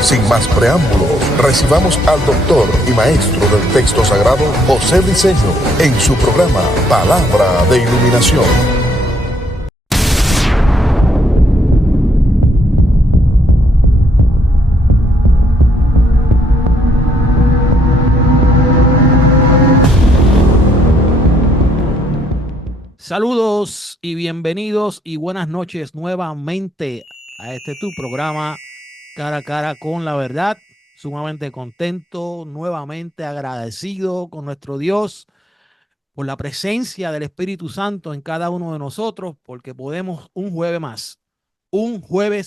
Sin más preámbulos, recibamos al doctor y maestro del texto sagrado, José Briceño, en su programa Palabra de Iluminación. Saludos y bienvenidos y buenas noches nuevamente a tu programa Cara a Cara con la Verdad. Sumamente contento, nuevamente agradecido con nuestro Dios por la presencia del Espíritu Santo en cada uno de nosotros, porque podemos un jueves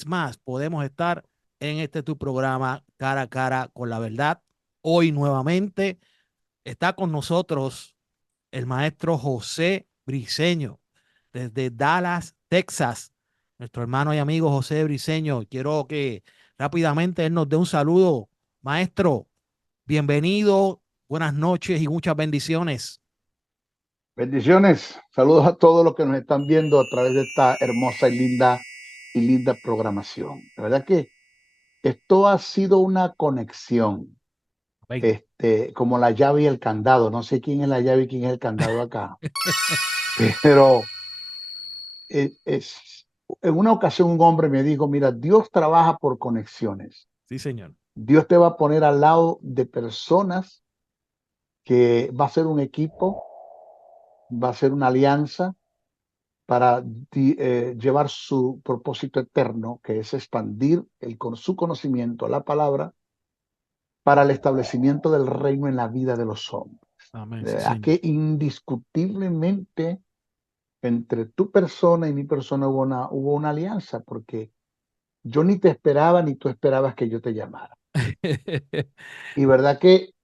más, podemos estar en tu programa Cara a Cara con la Verdad. Hoy nuevamente está con nosotros el maestro José Briceño, desde Dallas, Texas. Nuestro hermano y amigo José Briceño. Quiero que rápidamente él nos dé un saludo. Maestro, bienvenido, buenas noches y muchas bendiciones. Bendiciones, saludos a todos los que nos están viendo a través de esta hermosa y linda programación. La verdad que esto ha sido una conexión, como la llave y el candado. No sé quién es la llave y quién es el candado acá, pero en una ocasión un hombre me dijo, mira, Dios trabaja por conexiones. Sí, señor. Dios te va a poner al lado de personas que va a ser un equipo, va a ser una alianza para llevar su propósito eterno, que es expandir su conocimiento, la palabra, para el establecimiento del reino en la vida de los hombres. Amén, sí, ¿Verdad? señor. Que indiscutiblemente entre tu persona y mi persona hubo una alianza, porque yo ni te esperaba ni tú esperabas que yo te llamara. Y verdad que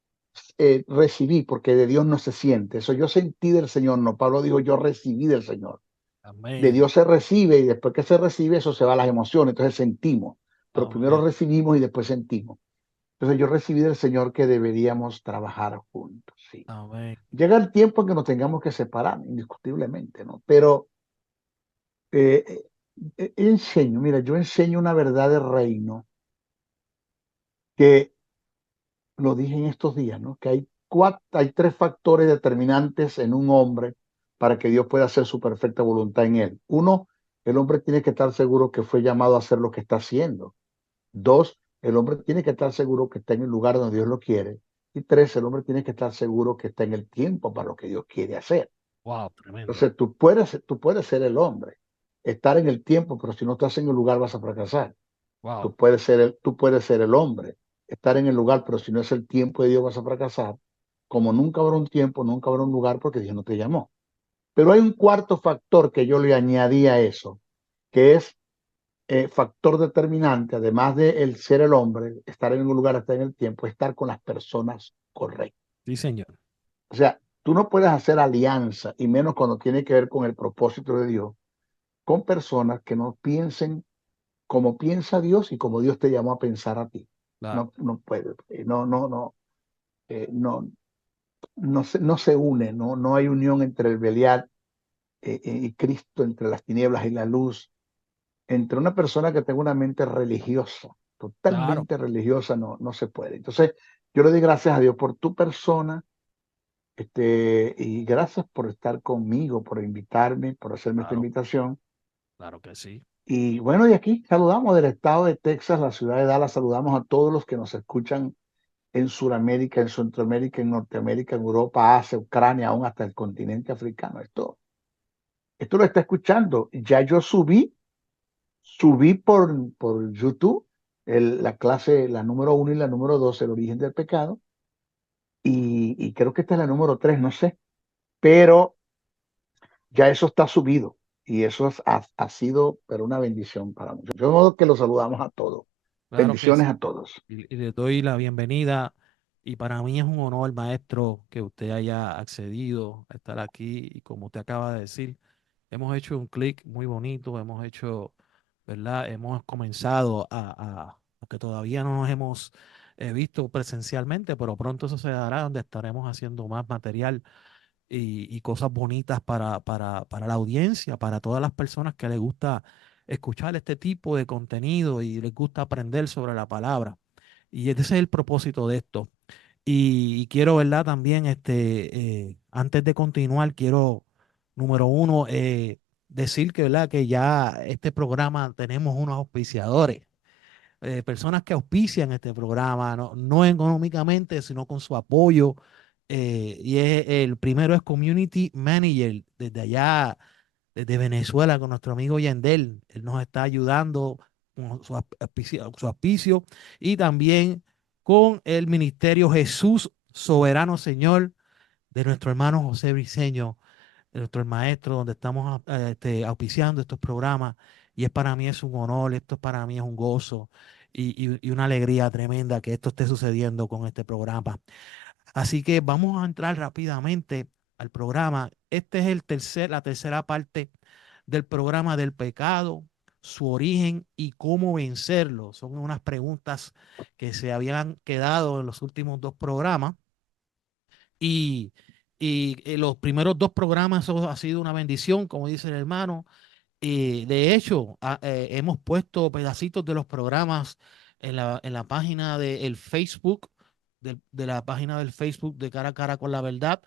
recibí, porque de Dios no se siente. Eso yo sentí del Señor, no. Pablo dijo, yo recibí del Señor. De Amén. Dios se recibe y después que se recibe eso se va a las emociones, entonces sentimos, pero primero Amén. recibimos y después sentimos. Entonces yo recibí del Señor que deberíamos trabajar juntos. Sí. Amén. Llega el tiempo en que nos tengamos que separar, indiscutiblemente, ¿no? Pero enseño, mira, yo enseño una verdad de reino que lo dije en estos días, ¿no? Que hay tres factores determinantes en un hombre para que Dios pueda hacer su perfecta voluntad en él. Uno, el hombre tiene que estar seguro que fue llamado a hacer lo que está haciendo. Dos, el hombre tiene que estar seguro que está en el lugar donde Dios lo quiere. Y tres, el hombre tiene que estar seguro que está en el tiempo para lo que Dios quiere hacer. Wow, tremendo. Entonces, tú puedes ser el hombre, estar en el tiempo, pero si no estás en el lugar vas a fracasar. Wow. Tú puedes ser el hombre, estar en el lugar, pero si no es el tiempo de Dios vas a fracasar. Como nunca habrá un tiempo, nunca habrá un lugar porque Dios no te llamó. Pero hay un cuarto factor que yo le añadí a eso, que es factor determinante, además de el ser el hombre, estar en un lugar, estar en el tiempo, estar con las personas correctas. Sí, señor. O sea, tú no puedes hacer alianza, y menos cuando tiene que ver con el propósito de Dios, con personas que no piensen como piensa Dios y como Dios te llamó a pensar a ti. Claro. No puede, no se une, no hay unión entre el Belial y Cristo, entre las tinieblas y la luz, entre una persona que tenga una mente religiosa, Claro. totalmente religiosa, no se puede. Entonces, yo le doy gracias a Dios por tu persona, y gracias por estar conmigo, por invitarme, por hacerme esta Claro. invitación. Claro que sí. Y bueno, y aquí saludamos del estado de Texas, la ciudad de Dallas, saludamos a todos los que nos escuchan en Sudamérica, en Centroamérica, en Norteamérica, en Europa, Asia, Ucrania, aún hasta el continente africano. Esto lo está escuchando. Ya yo subí por YouTube la clase, la número 1 y la número 2, el origen del pecado, y creo que esta es la número 3, no sé, pero ya eso está subido y eso ha sido pero una bendición para muchos. De modo que los saludamos a todos. Claro que Bendiciones sí. a todos. Y le doy la bienvenida. Y para mí es un honor, maestro, que usted haya accedido a estar aquí. Y como usted acaba de decir, hemos hecho un clic muy bonito, hemos hecho, ¿verdad? Hemos comenzado que todavía no nos hemos visto presencialmente, pero pronto eso se dará, donde estaremos haciendo más material y cosas bonitas para la audiencia, para todas las personas que les gusta escuchar este tipo de contenido y les gusta aprender sobre la palabra. Y ese es el propósito de esto. Y quiero, ¿verdad? También, antes de continuar, quiero, número uno, decir que, ¿verdad? Que ya este programa tenemos unos auspiciadores, personas que auspician este programa, no económicamente, sino con su apoyo. El primero es Community Manager, desde allá, desde Venezuela, con nuestro amigo Yandel. Él nos está ayudando con su auspicio, y también con el Ministerio Jesús Soberano Señor de nuestro hermano José Briceño, de nuestro maestro, donde estamos auspiciando estos programas. Y para mí es un honor, esto para mí es un gozo y una alegría tremenda que esto esté sucediendo con este programa. Así que vamos a entrar rápidamente al programa. Este es la tercera parte del programa del pecado, su origen y cómo vencerlo. Son unas preguntas que se habían quedado en los últimos dos programas. Y, los primeros dos programas, eso ha sido una bendición, como dice el hermano. Y de hecho, hemos puesto pedacitos de los programas en la página del Facebook, de la página del Facebook de Cara a Cara con la Verdad.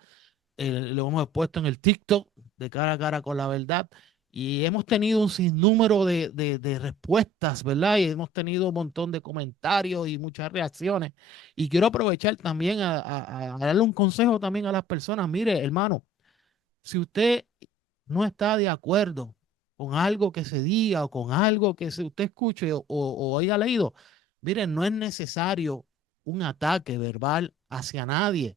Lo hemos puesto en el TikTok de Cara a Cara con la Verdad. Y hemos tenido un sinnúmero de respuestas, ¿verdad? Y hemos tenido un montón de comentarios y muchas reacciones. Y quiero aprovechar también a darle un consejo también a las personas. Mire, hermano, si usted no está de acuerdo con algo que se diga o con algo que usted escuche o haya leído, mire, no es necesario un ataque verbal hacia nadie.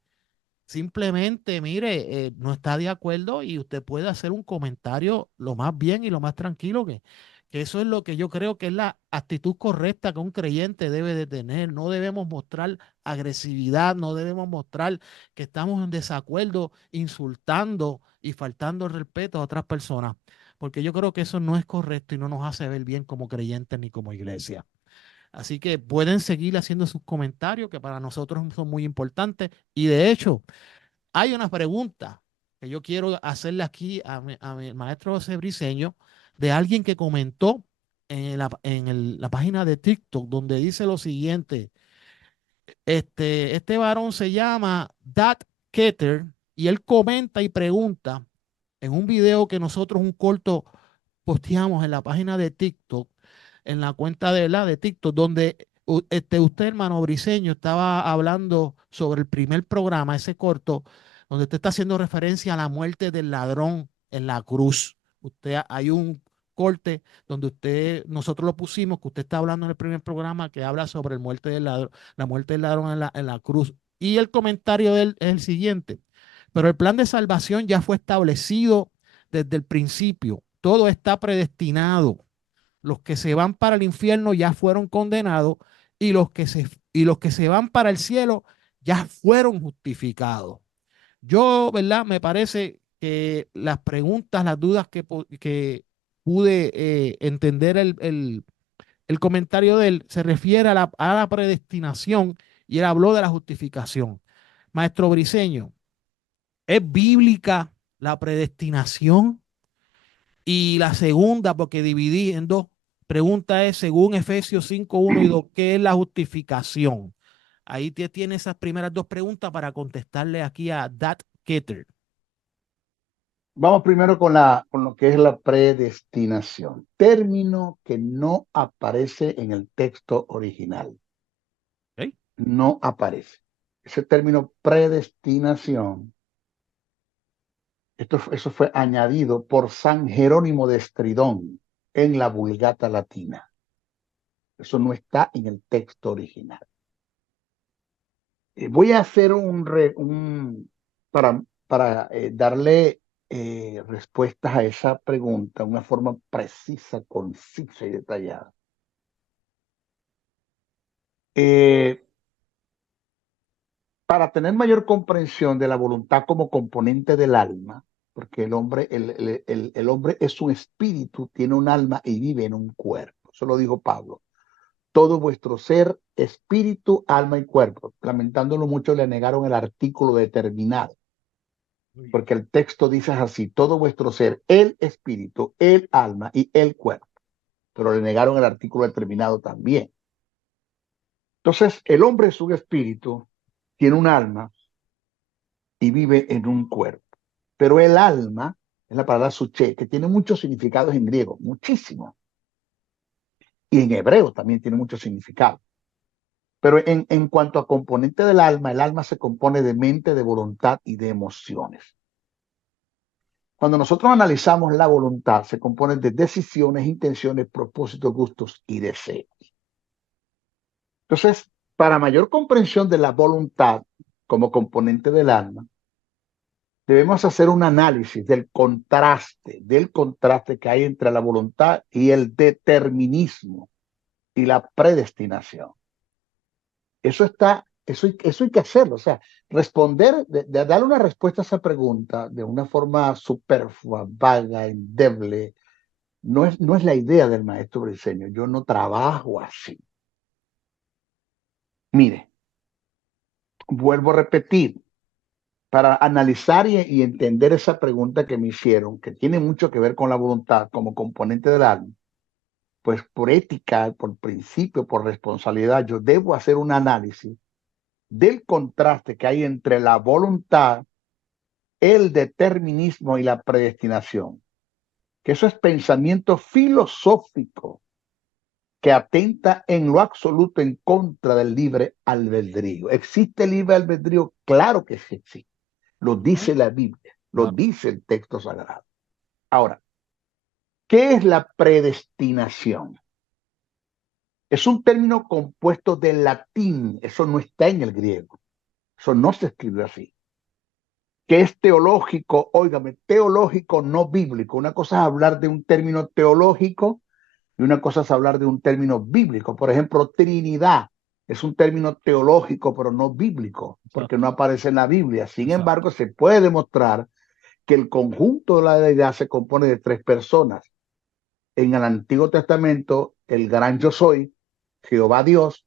Simplemente, mire, no está de acuerdo y usted puede hacer un comentario lo más bien y lo más tranquilo que eso es lo que yo creo que es la actitud correcta que un creyente debe de tener. No debemos mostrar agresividad, no debemos mostrar que estamos en desacuerdo, insultando y faltando el respeto a otras personas, porque yo creo que eso no es correcto y no nos hace ver bien como creyentes ni como iglesia. Así que pueden seguir haciendo sus comentarios que para nosotros son muy importantes. Y de hecho, hay una pregunta que yo quiero hacerle aquí a mi maestro José Briceño, de alguien que comentó la página de TikTok, donde dice lo siguiente: este varón se llama Dat Keter, y él comenta y pregunta en un video que nosotros, un corto, posteamos en la página de TikTok, en la cuenta de TikTok, donde usted, hermano Briceño, estaba hablando sobre el primer programa, ese corto, donde usted está haciendo referencia a la muerte del ladrón en la cruz. Hay un corte donde nosotros lo pusimos, que usted está hablando en el primer programa, que habla sobre la muerte del ladrón en la cruz. Y el comentario de él es el siguiente: pero el plan de salvación ya fue establecido desde el principio. Todo está predestinado. Los que se van para el infierno ya fueron condenados, y los que se van para el cielo ya fueron justificados. Yo, ¿verdad? Me parece que las preguntas, las dudas que pude entender el comentario de él, se refiere a la predestinación, y él habló de la justificación. Maestro Briceño, ¿es bíblica la predestinación? Y la segunda, porque dividí en dos, pregunta es, según Efesios 5:1 y 2, ¿qué es la justificación? Ahí tiene esas primeras dos preguntas para contestarle aquí a Dat Keter. Vamos primero con lo que es la predestinación, término que no aparece en el texto original. ¿Okay? No aparece. Ese término predestinación, eso fue añadido por San Jerónimo de Estridón en la Vulgata Latina. Eso no está en el texto original. Voy a hacer para darle respuestas a esa pregunta de una forma precisa, concisa y detallada. Para tener mayor comprensión de la voluntad como componente del alma, porque el hombre es un espíritu, tiene un alma y vive en un cuerpo. Eso lo dijo Pablo. Todo vuestro ser, espíritu, alma y cuerpo. Lamentándolo mucho, le negaron el artículo determinado, porque el texto dice así: todo vuestro ser, el espíritu, el alma y el cuerpo. Pero le negaron el artículo determinado también. Entonces, el hombre es un espíritu, tiene un alma y vive en un cuerpo. Pero el alma es la palabra suche, que tiene muchos significados en griego, muchísimo. Y en hebreo también tiene muchos significados. Pero en cuanto a componente del alma, el alma se compone de mente, de voluntad y de emociones. Cuando nosotros analizamos la voluntad, se compone de decisiones, intenciones, propósitos, gustos y deseos. Entonces, para mayor comprensión de la voluntad como componente del alma, debemos hacer un análisis del contraste que hay entre la voluntad y el determinismo y la predestinación. Eso hay que hacerlo, o sea, responder, de darle una respuesta a esa pregunta de una forma superflua, vaga, endeble, no es la idea del maestro Briceño. Yo no trabajo así. Mire, vuelvo a repetir, para analizar y entender esa pregunta que me hicieron, que tiene mucho que ver con la voluntad como componente del alma, pues por ética, por principio, por responsabilidad, yo debo hacer un análisis del contraste que hay entre la voluntad, el determinismo y la predestinación. Que eso es pensamiento filosófico que atenta en lo absoluto en contra del libre albedrío. ¿Existe libre albedrío? Claro que sí existe. Lo dice la Biblia, lo dice el texto sagrado. Ahora, ¿qué es la predestinación? Es un término compuesto del latín, eso no está en el griego, eso no se escribe así. Que es teológico, óigame, teológico no bíblico. Una cosa es hablar de un término teológico y una cosa es hablar de un término bíblico. Por ejemplo, Trinidad es un término teológico, pero no bíblico, porque no aparece en la Biblia. Sin embargo, se puede demostrar que el conjunto de la deidad se compone de tres personas. En el Antiguo Testamento, el gran yo soy, Jehová Dios,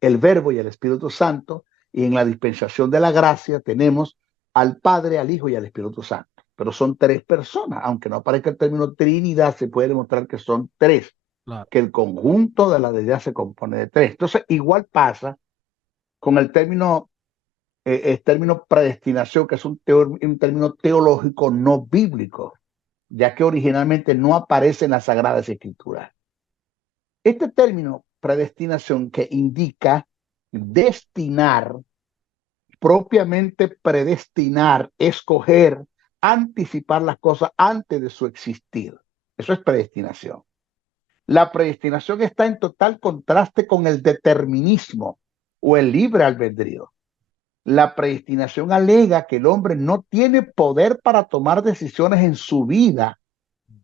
el Verbo y el Espíritu Santo, y en la dispensación de la gracia tenemos al Padre, al Hijo y al Espíritu Santo. Pero son tres personas, aunque no aparezca el término Trinidad, se puede demostrar que son tres, que el conjunto de la deidad se compone de tres. Entonces, igual pasa con el término predestinación, que es un término teológico no bíblico, ya que originalmente no aparece en las Sagradas Escrituras. Este término predestinación, que indica destinar, propiamente predestinar, escoger, anticipar las cosas antes de su existir. Eso es predestinación. La predestinación está en total contraste con el determinismo o el libre albedrío. La predestinación alega que el hombre no tiene poder para tomar decisiones en su vida,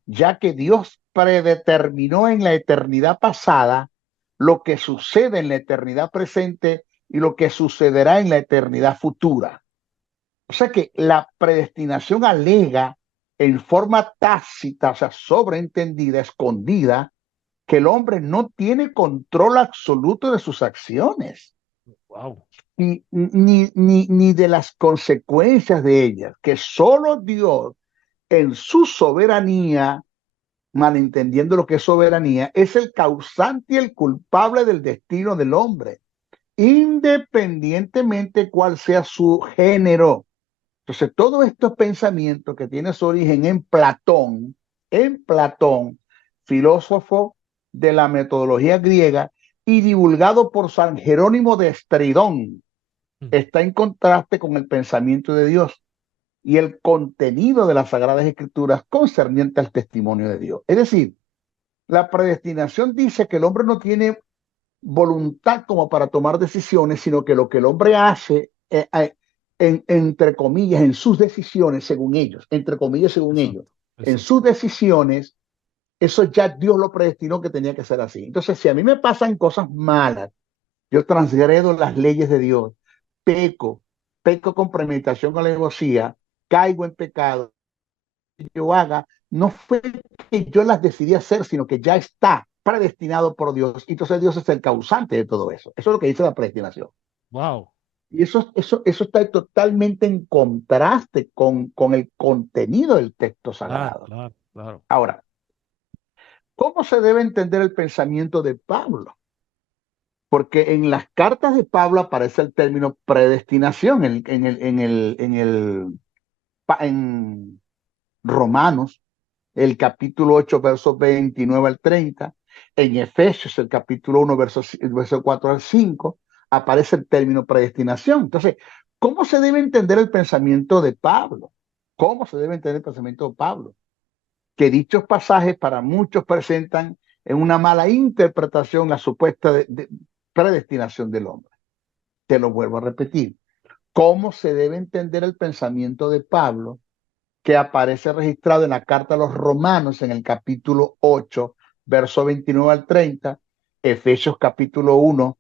ya que Dios predeterminó en la eternidad pasada lo que sucede en la eternidad presente y lo que sucederá en la eternidad futura. O sea que la predestinación alega en forma tácita, o sea, sobreentendida, escondida, que el hombre no tiene control absoluto de sus acciones. Wow. Ni de las consecuencias de ellas, que solo Dios en su soberanía, malentendiendo lo que es soberanía, es el causante y el culpable del destino del hombre, independientemente cuál sea su género. Entonces, todos estos pensamientos que tienen su origen en Platón, filósofo de la metodología griega y divulgado por San Jerónimo de Estridón, está en contraste con el pensamiento de Dios y el contenido de las Sagradas Escrituras concerniente al testimonio de Dios. Es decir, la predestinación dice que el hombre no tiene voluntad como para tomar decisiones, sino que lo que el hombre hace, entre comillas, en sus decisiones, según ellos, entre comillas, según ellos, en sus decisiones, eso ya Dios lo predestinó que tenía que ser así. Entonces, si a mí me pasan cosas malas, yo transgredo las leyes de Dios, peco con premeditación, con alevosía, caigo en pecado, yo haga, no fue que yo las decidí hacer, sino que ya está predestinado por Dios. Y entonces Dios es el causante de todo eso. Eso es lo que dice la predestinación. Wow. Y eso está totalmente en contraste con el contenido del texto sagrado. Claro. Ahora, ¿cómo se debe entender el pensamiento de Pablo? porque en las cartas de Pablo aparece el término predestinación en Romanos, el capítulo 8, versos 29 al 30, en Efesios, el capítulo 1, verso 4 al 5, aparece el término predestinación. Entonces, ¿cómo se debe entender el pensamiento de Pablo? ¿Cómo se debe entender el pensamiento de Pablo? Que dichos pasajes para muchos presentan en una mala interpretación la supuesta de predestinación del hombre. Te lo vuelvo a repetir. ¿Cómo se debe entender el pensamiento de Pablo que aparece registrado en la carta a los Romanos en el capítulo 8, verso 29 al 30, Efesios capítulo 1,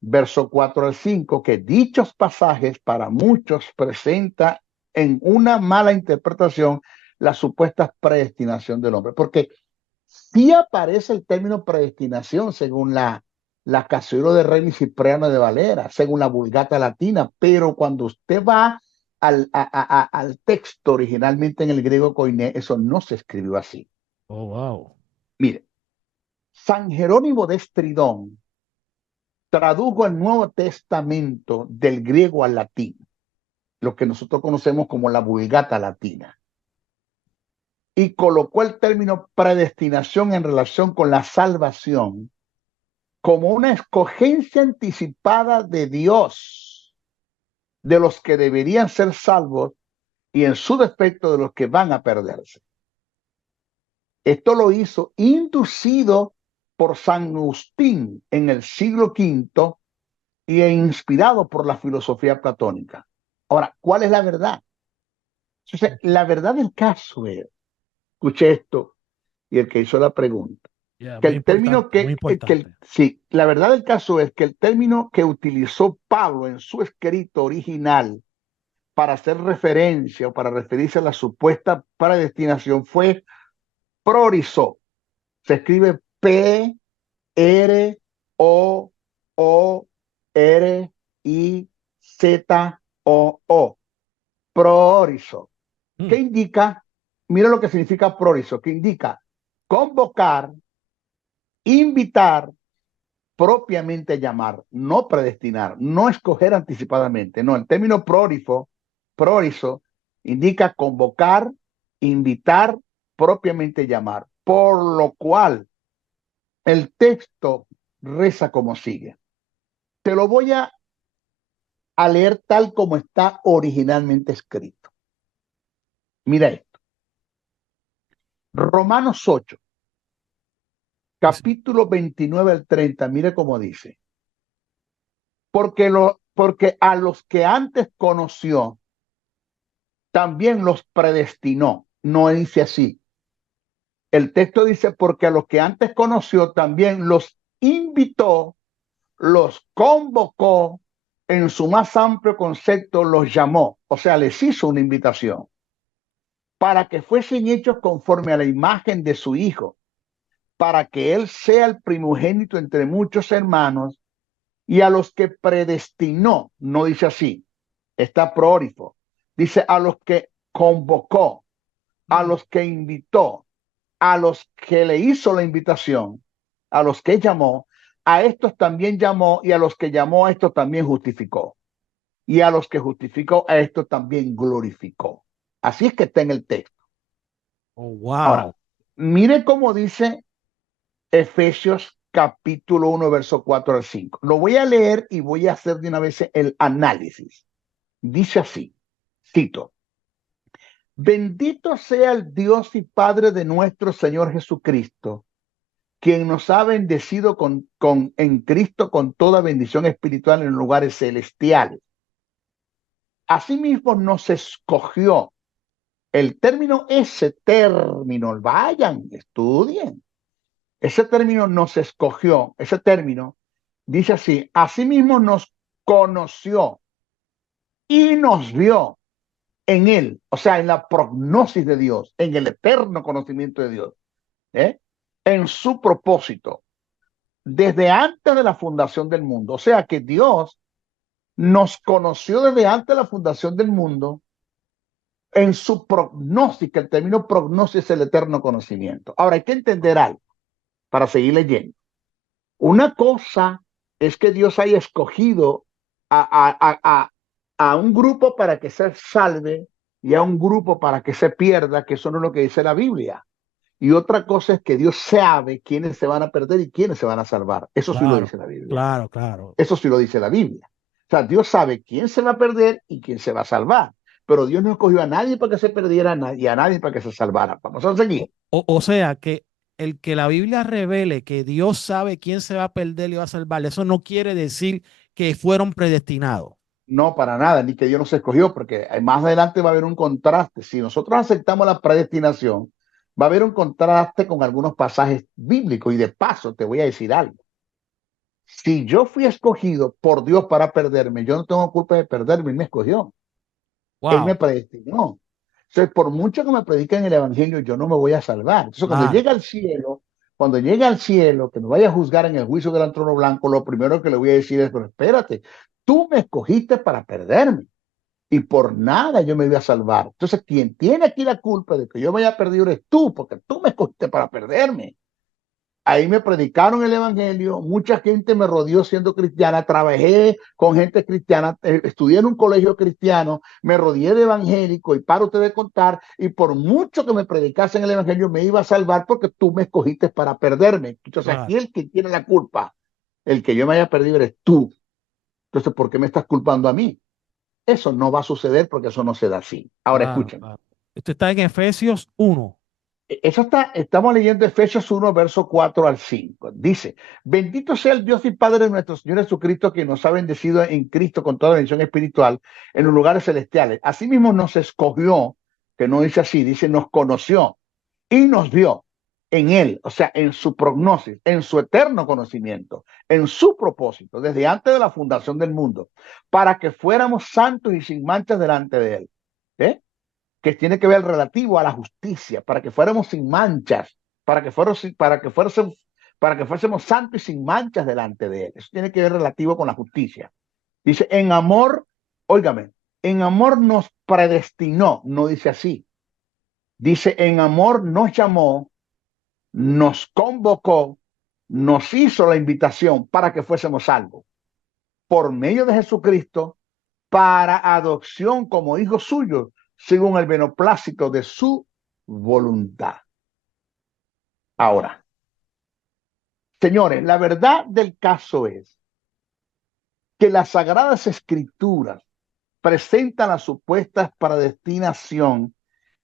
verso 4 al 5, que dichos pasajes para muchos presenta en una mala interpretación la supuesta predestinación del hombre? Porque sí aparece el término predestinación según la Casuístico de Reina y Cipriano de Valera, según la Vulgata Latina, pero cuando usted va al texto originalmente en el griego koiné, eso no se escribió así. Oh, wow. Mire, San Jerónimo de Estridón tradujo el Nuevo Testamento del griego al latín, lo que nosotros conocemos como la Vulgata Latina, y colocó el término predestinación en relación con la salvación como una escogencia anticipada de Dios de los que deberían ser salvos y en su defecto de los que van a perderse. Esto lo hizo inducido por San Agustín en el siglo V y inspirado por la filosofía platónica. Ahora, ¿cuál es la verdad? Entonces, la verdad del caso es, escuche esto, y el que hizo la pregunta, que el término sí, la verdad del caso es que el término que utilizó Pablo en su escrito original para hacer referencia o para referirse a la supuesta predestinación fue prorizo. Se escribe Prorizo. Prorizo. ¿Qué indica? Mira lo que significa prorizo, que indica convocar, invitar, propiamente llamar, no predestinar, no escoger anticipadamente. No, el término prorizo, indica convocar, invitar, propiamente llamar. Por lo cual, el texto reza como sigue. Te lo voy a leer tal como está originalmente escrito. Mira esto. Romanos 8, capítulo 29 al 30, mire cómo dice. Porque a los que antes conoció, también los predestinó. No dice así. El texto dice, porque a los que antes conoció, también los invitó, los convocó, en su más amplio concepto los llamó. O sea, les hizo una invitación para que fuesen hechos conforme a la imagen de su Hijo, para que Él sea el primogénito entre muchos hermanos. Y a los que predestinó, no dice así, está prórifo, dice a los que convocó, a los que invitó, a los que le hizo la invitación, a los que llamó, a estos también llamó, y a los que llamó a estos también justificó, y a los que justificó a estos también glorificó. Así es que está en el texto. Oh, wow. Ahora, mire cómo dice Efesios capítulo 1, verso 4 al 5. Lo voy a leer y voy a hacer de una vez el análisis. Dice así, cito: bendito sea el Dios y Padre de nuestro Señor Jesucristo, quien nos ha bendecido en Cristo con toda bendición espiritual en lugares celestiales. Asimismo nos escogió. El término, ese término, vayan, estudien. Ese término nos escogió, ese término dice así: asimismo nos conoció y nos vio en él, o sea, en la prognosis de Dios, en el eterno conocimiento de Dios, en su propósito, desde antes de la fundación del mundo. O sea que Dios nos conoció desde antes de la fundación del mundo en su prognosis, que el término prognosis es el eterno conocimiento. Ahora hay que entender algo para seguir leyendo. Una cosa es que Dios haya escogido a un grupo para que se salve y a un grupo para que se pierda, que eso no es lo que dice la Biblia. Y otra cosa es que Dios sabe quiénes se van a perder y quiénes se van a salvar. Eso sí lo Claro, dice la Biblia. claro, claro. Eso sí lo dice la Biblia. O sea, Dios sabe quién se va a perder y quién se va a salvar. Pero Dios no escogió a nadie para que se perdiera y a nadie para que se salvara. Vamos a seguir. O sea, que el que la Biblia revele que Dios sabe quién se va a perder y va a salvar, eso no quiere decir que fueron predestinados. No, para nada, ni que Dios nos escogió, porque más adelante va a haber un contraste. Si nosotros aceptamos la predestinación, va a haber un contraste con algunos pasajes bíblicos. Y de paso, te voy a decir algo. Si yo fui escogido por Dios para perderme, yo no tengo culpa de perderme, Él me escogió. Él me Wow, predestinó. Entonces, por mucho que me prediquen el evangelio, yo no me voy a salvar. Entonces, claro, cuando llegue al cielo, que me vaya a juzgar en el juicio del trono blanco, lo primero que le voy a decir es, pero espérate, tú me escogiste para perderme y por nada yo me voy a salvar. Entonces, quien tiene aquí la culpa de que yo me haya perdido eres tú, porque tú me escogiste para perderme. Ahí me predicaron el evangelio, mucha gente me rodeó siendo cristiana, trabajé con gente cristiana, estudié en un colegio cristiano, me rodeé de evangélico y paro usted de contar, y por mucho que me predicasen el evangelio me iba a salvar porque tú me escogiste para perderme. Entonces aquí claro, el que tiene la culpa, el que yo me haya perdido eres tú. Entonces, ¿por qué me estás culpando a mí? Eso no va a suceder porque eso no se da así. Ahora claro, escuchen. claro. Esto está en Efesios 1. Eso está, estamos leyendo Efesios 1, verso 4 al 5. Dice, bendito sea el Dios y Padre de nuestro Señor Jesucristo, que nos ha bendecido en Cristo con toda bendición espiritual en los lugares celestiales. Asimismo nos escogió, que no dice así, dice nos conoció y nos vio en Él, o sea, en su prognosis, en su eterno conocimiento, en su propósito, desde antes de la fundación del mundo, para que fuéramos santos y sin manchas delante de Él. ¿Eh? Que tiene que ver relativo a la justicia, para que fuéramos sin manchas, para que fuésemos santos y sin manchas delante de Él. Eso tiene que ver relativo con la justicia. Dice, en amor, óigame, en amor nos predestinó, no dice así. Dice, en amor nos llamó, nos convocó, nos hizo la invitación para que fuésemos salvos por medio de Jesucristo para adopción como hijos suyos, según el beneplácito de su voluntad. Ahora, señores, la verdad del caso es que las Sagradas Escrituras presentan la supuesta predestinación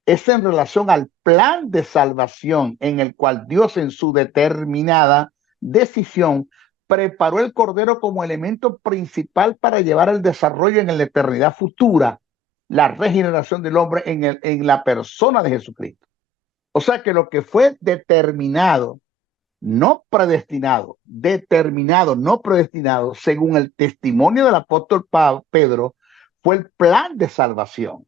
es en relación al plan de salvación en el cual Dios en su determinada decisión preparó el Cordero como elemento principal para llevar el desarrollo en la eternidad futura, la regeneración del hombre en la persona de Jesucristo. O sea que lo que fue determinado, no predestinado, determinado, no predestinado, según el testimonio del apóstol Pedro, fue el plan de salvación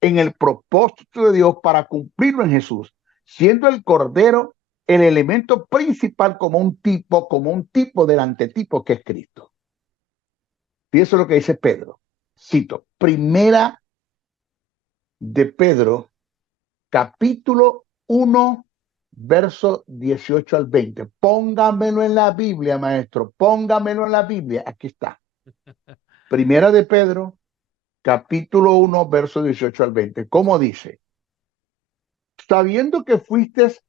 en el propósito de Dios para cumplirlo en Jesús, siendo el Cordero el elemento principal como un tipo del antetipo que es Cristo. Y eso es lo que dice Pedro. Cito, primera de Pedro, capítulo 1, verso 18 al 20. Póngamelo en la Biblia, maestro, póngamelo en la Biblia. Aquí está. Primera de Pedro, capítulo 1, verso 18 al 20. ¿Cómo dice? Sabiendo que fuisteis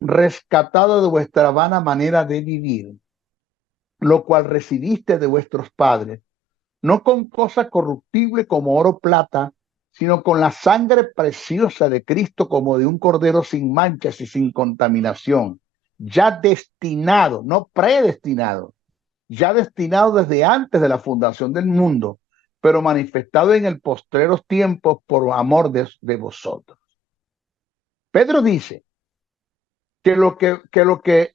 rescatado de vuestra vana manera de vivir, lo cual recibiste de vuestros padres, no con cosa corruptible como oro o plata, sino con la sangre preciosa de Cristo como de un cordero sin manchas y sin contaminación, ya destinado, no predestinado, ya destinado desde antes de la fundación del mundo, pero manifestado en el postreros tiempos por amor de vosotros. Pedro dice que lo que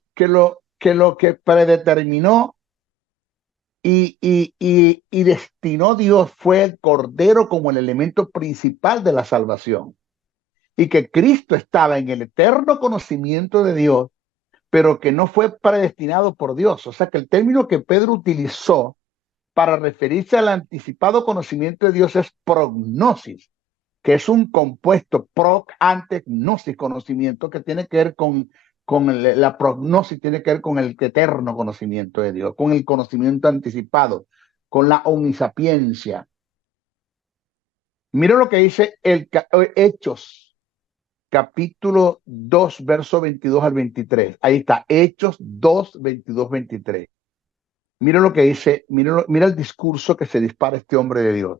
predeterminó y destinó Dios fue el Cordero como el elemento principal de la salvación. Y que Cristo estaba en el eterno conocimiento de Dios, pero que no fue predestinado por Dios. O sea que el término que Pedro utilizó para referirse al anticipado conocimiento de Dios es prognosis, que es un compuesto, proc, ante, gnosis, conocimiento, que tiene que ver con la prognosis tiene que ver con el eterno conocimiento de Dios, con el conocimiento anticipado, con la omnisapiencia. Mira lo que dice Hechos, capítulo 2, verso 22 al 23. Ahí está, Hechos 2, 22, 23. Mira lo que dice, mira el discurso que se dispara este hombre de Dios.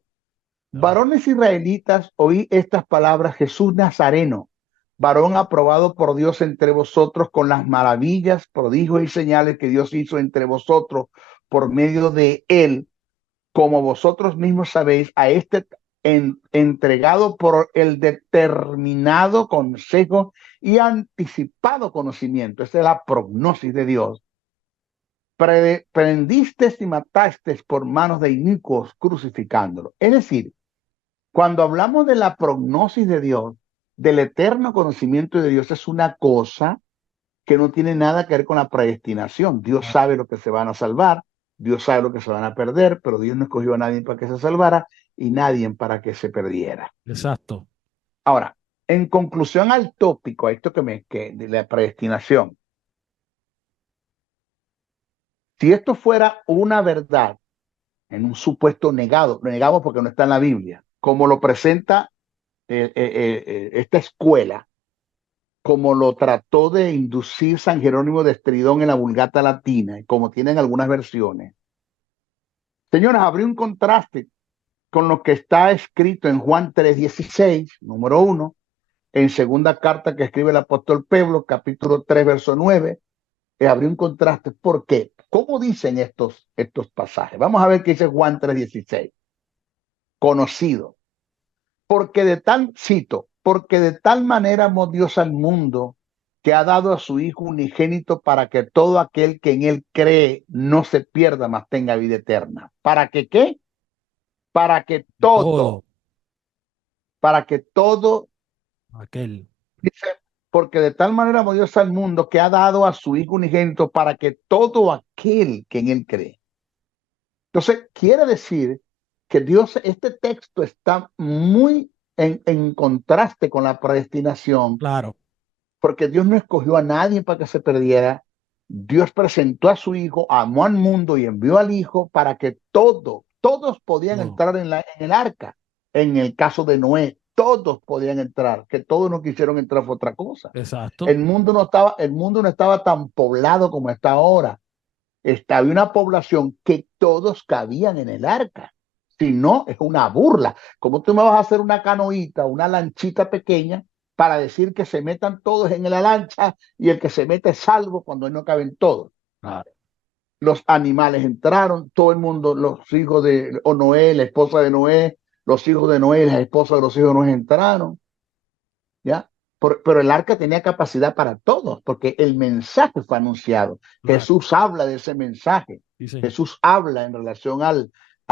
Varones israelitas, oí estas palabras: Jesús Nazareno, varón aprobado por Dios entre vosotros con las maravillas, prodigios y señales que Dios hizo entre vosotros por medio de él, como vosotros mismos sabéis, a este entregado por el determinado consejo y anticipado conocimiento. Esa es la prognosis de Dios. Prendisteis y matasteis por manos de inicuos, crucificándolo. Es decir, cuando hablamos de la prognosis de Dios, del eterno conocimiento de Dios, es una cosa que no tiene nada que ver con la predestinación. Dios sabe lo que se van a salvar, Dios sabe lo que se van a perder, pero Dios no escogió a nadie para que se salvara y nadie para que se perdiera. Exacto. Ahora, en conclusión al tópico, a esto de la predestinación, si esto fuera una verdad en un supuesto negado, lo negamos porque no está en la Biblia, como lo presenta esta escuela, como lo trató de inducir San Jerónimo de Estridón en la Vulgata Latina, y como tienen algunas versiones. Señores, habría un contraste con lo que está escrito en Juan 3:16, número 1, en segunda carta que escribe el apóstol Pedro, capítulo 3, verso 9. Habría un contraste. ¿Por qué? ¿Cómo dicen estos pasajes? Vamos a ver qué dice Juan 3:16. Conocido. Porque de tal manera amó Dios al mundo, que ha dado a su Hijo unigénito, para que todo aquel que en él cree no se pierda, mas tenga vida eterna. ¿Para que qué? Para que todo. Aquel. Dice, porque de tal manera amó Dios al mundo, que ha dado a su Hijo unigénito, para que todo aquel que en él cree. Entonces, quiere decir que Dios, este texto está muy en contraste con la predestinación. Claro. Porque Dios no escogió a nadie para que se perdiera. Dios presentó a su Hijo, amó al mundo y envió al Hijo para que todos podían entrar en el arca. En el caso de Noé, todos podían entrar. Que todos no quisieron entrar fue otra cosa. Exacto. El mundo no estaba tan poblado como está ahora. Había una población que todos cabían en el arca. Si no, es una burla. ¿Cómo tú me vas a hacer una canoita, una lanchita pequeña, para decir que se metan todos en la lancha y el que se mete es salvo cuando no caben todos? Los animales entraron, todo el mundo, los hijos de Noé, la esposa de Noé, los hijos de Noé, las esposas de los hijos de Noé entraron. ¿Ya? Pero el arca tenía capacidad para todos, porque el mensaje fue anunciado. Claro. Jesús habla de ese mensaje. Sí, Jesús habla en relación a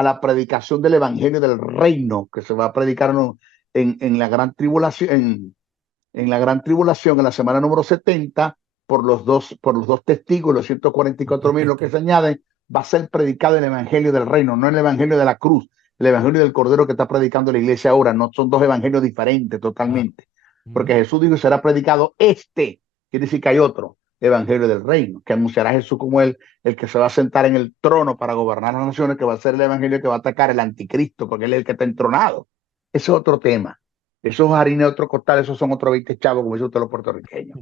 la predicación del evangelio del reino, que se va a predicar en la gran tribulación, en la gran tribulación, en la semana número 70, por los dos testigos, los 144,000, lo que se añaden, va a ser predicado el evangelio del reino, no el evangelio de la cruz, el evangelio del Cordero que está predicando la iglesia ahora. No son dos evangelios diferentes totalmente. Porque Jesús dijo: será predicado quiere decir que hay otro evangelio del reino, que anunciará a Jesús como el que se va a sentar en el trono para gobernar las naciones, que va a ser el evangelio que va a atacar el anticristo, porque él es el que está entronado. Ese es otro tema. Esos harina de otro costal, esos son otros 20 chavos, como dicen ustedes los puertorriqueños.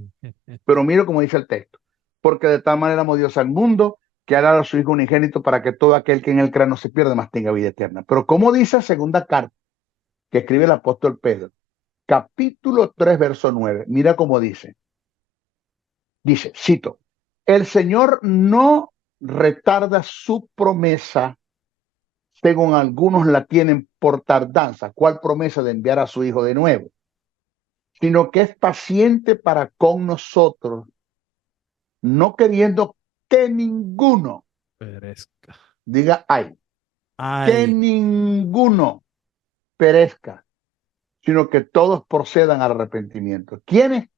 Pero mira cómo dice el texto: porque de tal manera amó Dios al mundo, que ha dado a su Hijo unigénito, para que todo aquel que en él crea no se pierda, mas tenga vida eterna. Pero como dice la segunda carta que escribe el apóstol Pedro, capítulo 3, verso 9, mira cómo dice. Dice, cito: el Señor no retarda su promesa, según algunos la tienen por tardanza. ¿Cuál promesa? De enviar a su Hijo de nuevo. Sino que es paciente para con nosotros, no queriendo que ninguno perezca. Diga ay. Que ninguno perezca, sino que todos procedan al arrepentimiento. ¿Quiénes?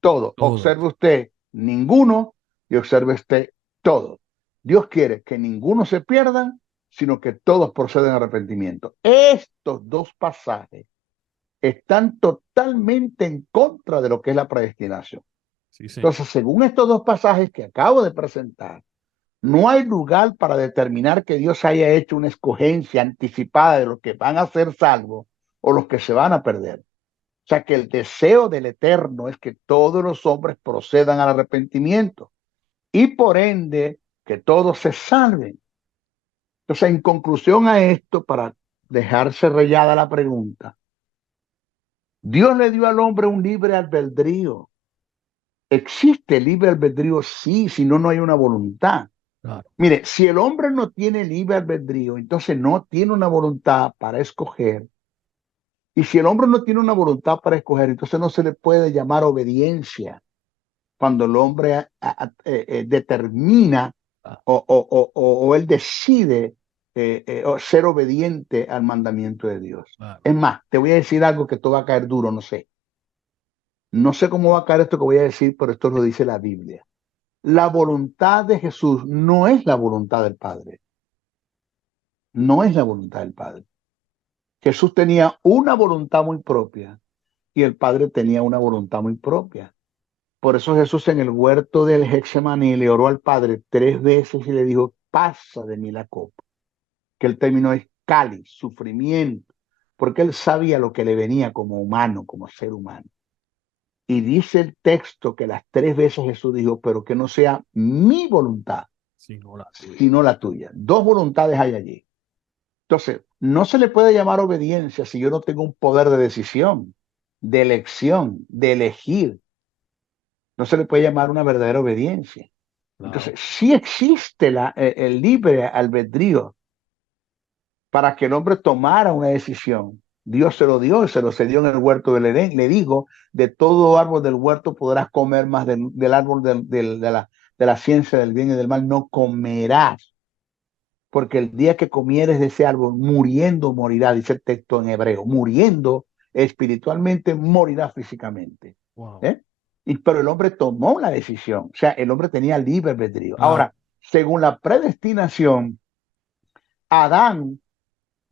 Todos. Observe usted, ninguno, y observe usted, todos. Dios quiere que ninguno se pierda, sino que todos procedan al arrepentimiento. Estos dos pasajes están totalmente en contra de lo que es la predestinación. Sí, señor. Entonces, según estos dos pasajes que acabo de presentar, no hay lugar para determinar que Dios haya hecho una escogencia anticipada de los que van a ser salvos o los que se van a perder. O sea, que el deseo del Eterno es que todos los hombres procedan al arrepentimiento y por ende que todos se salven. Entonces, en conclusión a esto, para dejarse rayada la pregunta, Dios le dio al hombre un libre albedrío. ¿Existe libre albedrío? Sí, si no, no hay una voluntad. Claro. Mire, si el hombre no tiene libre albedrío, entonces no tiene una voluntad para escoger. Y si el hombre no tiene una voluntad para escoger, entonces no se le puede llamar obediencia cuando el hombre determina o él decide ser obediente al mandamiento de Dios. Claro. Es más, te voy a decir algo que esto va a caer duro, no sé. No sé cómo va a caer esto que voy a decir, pero esto lo dice la Biblia. La voluntad de Jesús no es la voluntad del Padre. No es la voluntad del Padre. Jesús tenía una voluntad muy propia y el Padre tenía una voluntad muy propia. Por eso Jesús en el huerto del Getsemaní le oró al Padre 3 veces y le dijo, pasa de mí la copa. Que el término es cáliz, sufrimiento, porque él sabía lo que le venía como humano, como ser humano. Y dice el texto que las 3 veces Jesús dijo, pero que no sea mi voluntad, Sino la tuya. sino la tuya. Dos voluntades hay allí. Entonces, no se le puede llamar obediencia si yo no tengo un poder de decisión, de elección, de elegir. No se le puede llamar una verdadera obediencia. Claro. Entonces, sí existe el libre albedrío para que el hombre tomara una decisión. Dios se lo dio y se lo cedió en el huerto del Edén. Le dijo, de todo árbol del huerto podrás comer, más del árbol de la ciencia del bien y del mal no comerás. Porque el día que comieres de ese árbol, muriendo morirá, dice el texto en hebreo. Muriendo espiritualmente, morirá físicamente. Wow. Pero el hombre tomó la decisión. O sea, el hombre tenía libre albedrío. Claro. Ahora, según la predestinación, Adán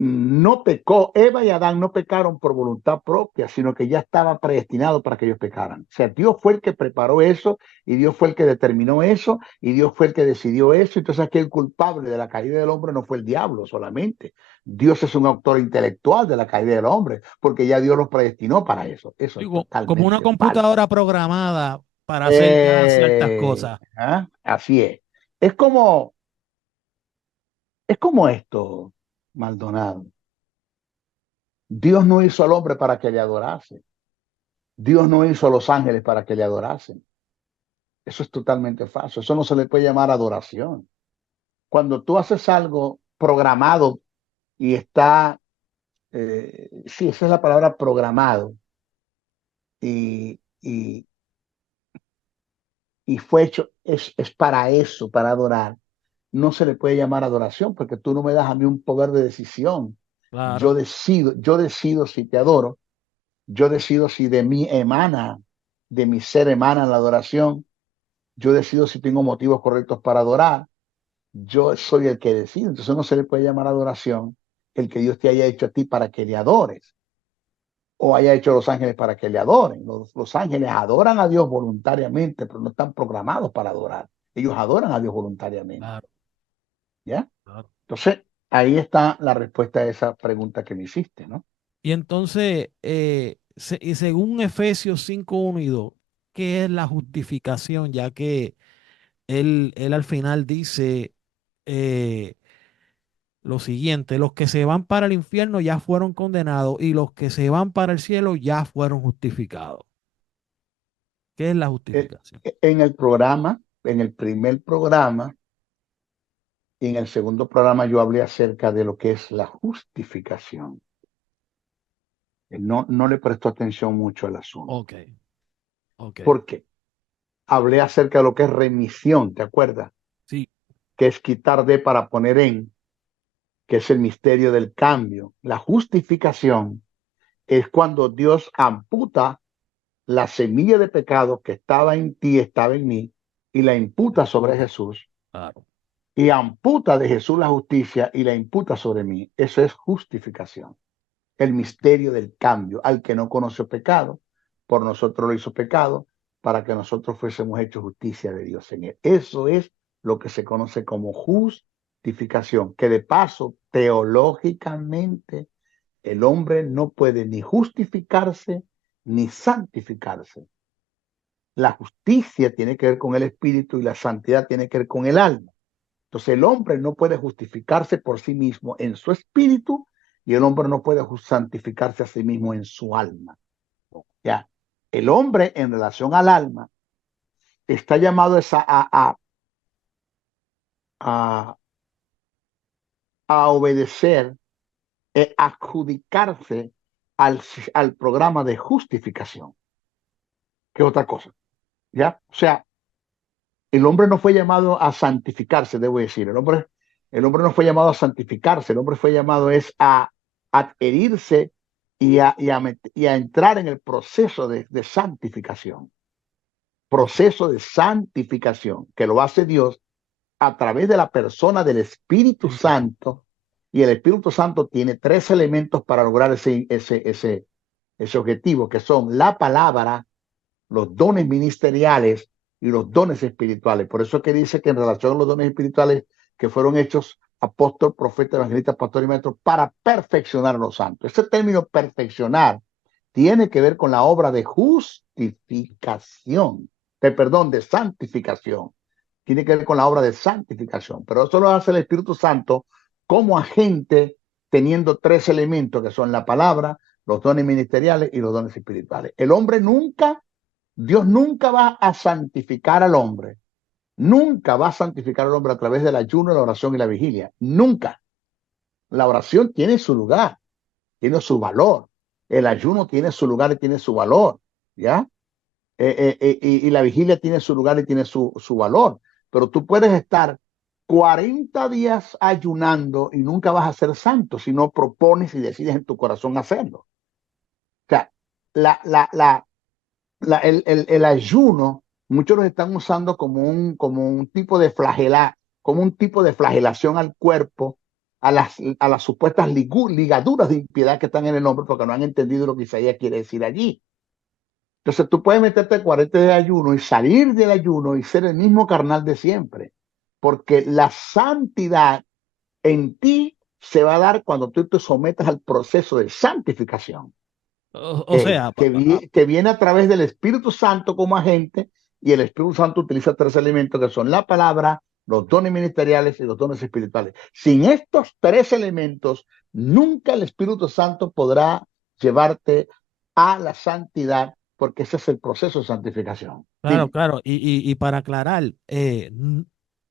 no pecó, Eva y Adán no pecaron por voluntad propia, sino que ya estaba predestinado para que ellos pecaran. O sea, Dios fue el que preparó eso, y Dios fue el que determinó eso, y Dios fue el que decidió eso. Entonces aquí el culpable de la caída del hombre no fue el diablo solamente. Dios es un autor intelectual de la caída del hombre, porque ya Dios los predestinó para eso. Eso es Digo, totalmente como una falso. computadora programada para hacer ya ciertas cosas. Así es. Es como esto, Maldonado. Dios no hizo al hombre para que le adorase. Dios no hizo a los ángeles para que le adorasen. Eso es totalmente falso. Eso no se le puede llamar adoración. Cuando tú haces algo programado y está, sí, esa es la palabra programado, y fue hecho, es para eso, para adorar, no se le puede llamar adoración porque tú no me das a mí un poder de decisión. Claro. Yo decido si te adoro. Yo decido si de mí emana, de mi ser emana la adoración. Yo decido si tengo motivos correctos para adorar. Yo soy el que decide. Entonces no se le puede llamar adoración el que Dios te haya hecho a ti para que le adores, o haya hecho a los ángeles para que le adoren. Los ángeles adoran a Dios voluntariamente, pero no están programados para adorar. Ellos adoran a Dios voluntariamente. Claro. ¿Ya? Claro. Entonces, ahí está la respuesta a esa pregunta que me hiciste, ¿no? Y entonces, y según Efesios 5, 1 y 2, ¿qué es la justificación? Ya que él al final dice lo siguiente: los que se van para el infierno ya fueron condenados y los que se van para el cielo ya fueron justificados. ¿Qué es la justificación? En el programa, en el primer programa y en el segundo programa yo hablé acerca de lo que es la justificación. No le prestó atención mucho al asunto. Ok. Ok. ¿Por qué? Hablé acerca de lo que es remisión, ¿te acuerdas? Sí. Que es quitar de para poner en, que es el misterio del cambio. La justificación es cuando Dios amputa la semilla de pecado que estaba en ti, estaba en mí, y la imputa sobre Jesús. Claro. Y amputa de Jesús la justicia y la imputa sobre mí. Eso es justificación. El misterio del cambio. Al que no conoció pecado, por nosotros lo hizo pecado, para que nosotros fuésemos hechos justicia de Dios en él. Eso es lo que se conoce como justificación, que de paso, teológicamente, el hombre no puede ni justificarse ni santificarse. La justicia tiene que ver con el espíritu y la santidad tiene que ver con el alma. Entonces el hombre no puede justificarse por sí mismo en su espíritu y el hombre no puede santificarse a sí mismo en su alma. Ya, el hombre en relación al alma está llamado a, a obedecer, adjudicarse al programa de justificación, que es otra cosa. ¿Ya? O sea, el hombre no fue llamado a santificarse, debo decir. El hombre no fue llamado a santificarse, el hombre fue llamado es a adherirse y a entrar en el proceso de santificación. Proceso de santificación, que lo hace Dios a través de la persona del Espíritu Santo. Y el Espíritu Santo tiene tres elementos para lograr ese objetivo, que son la palabra, los dones ministeriales y los dones espirituales. Por eso es que dice que en relación a los dones espirituales que fueron hechos apóstol, profeta, evangelista, pastor y maestro para perfeccionar a los santos. Ese término perfeccionar tiene que ver con la obra de justificación, de santificación. Tiene que ver con la obra de santificación. Pero eso lo hace el Espíritu Santo como agente, teniendo tres elementos que son la palabra, los dones ministeriales y los dones espirituales. El hombre Dios nunca va a santificar al hombre. Nunca va a santificar al hombre a través del ayuno, la oración y la vigilia. Nunca. La oración tiene su lugar, tiene su valor. El ayuno tiene su lugar y tiene su valor. ¿Ya? Y la vigilia tiene su lugar y tiene su valor. Pero tú puedes estar 40 días ayunando y nunca vas a ser santo si no propones y decides en tu corazón hacerlo. O sea, el ayuno, muchos lo están usando como un tipo de flagelación al cuerpo, a las supuestas ligaduras de impiedad que están en el hombre, porque no han entendido lo que Isaías quiere decir allí. Entonces tú puedes meterte 40 de ayuno y salir del ayuno y ser el mismo carnal de siempre, porque la santidad en ti se va a dar cuando tú te sometas al proceso de santificación. Que viene a través del Espíritu Santo como agente, y el Espíritu Santo utiliza tres elementos que son la palabra, los dones ministeriales y los dones espirituales. Sin estos tres elementos, nunca el Espíritu Santo podrá llevarte a la santidad, porque ese es el proceso de santificación. Claro, Dime. claro. Y para aclarar, el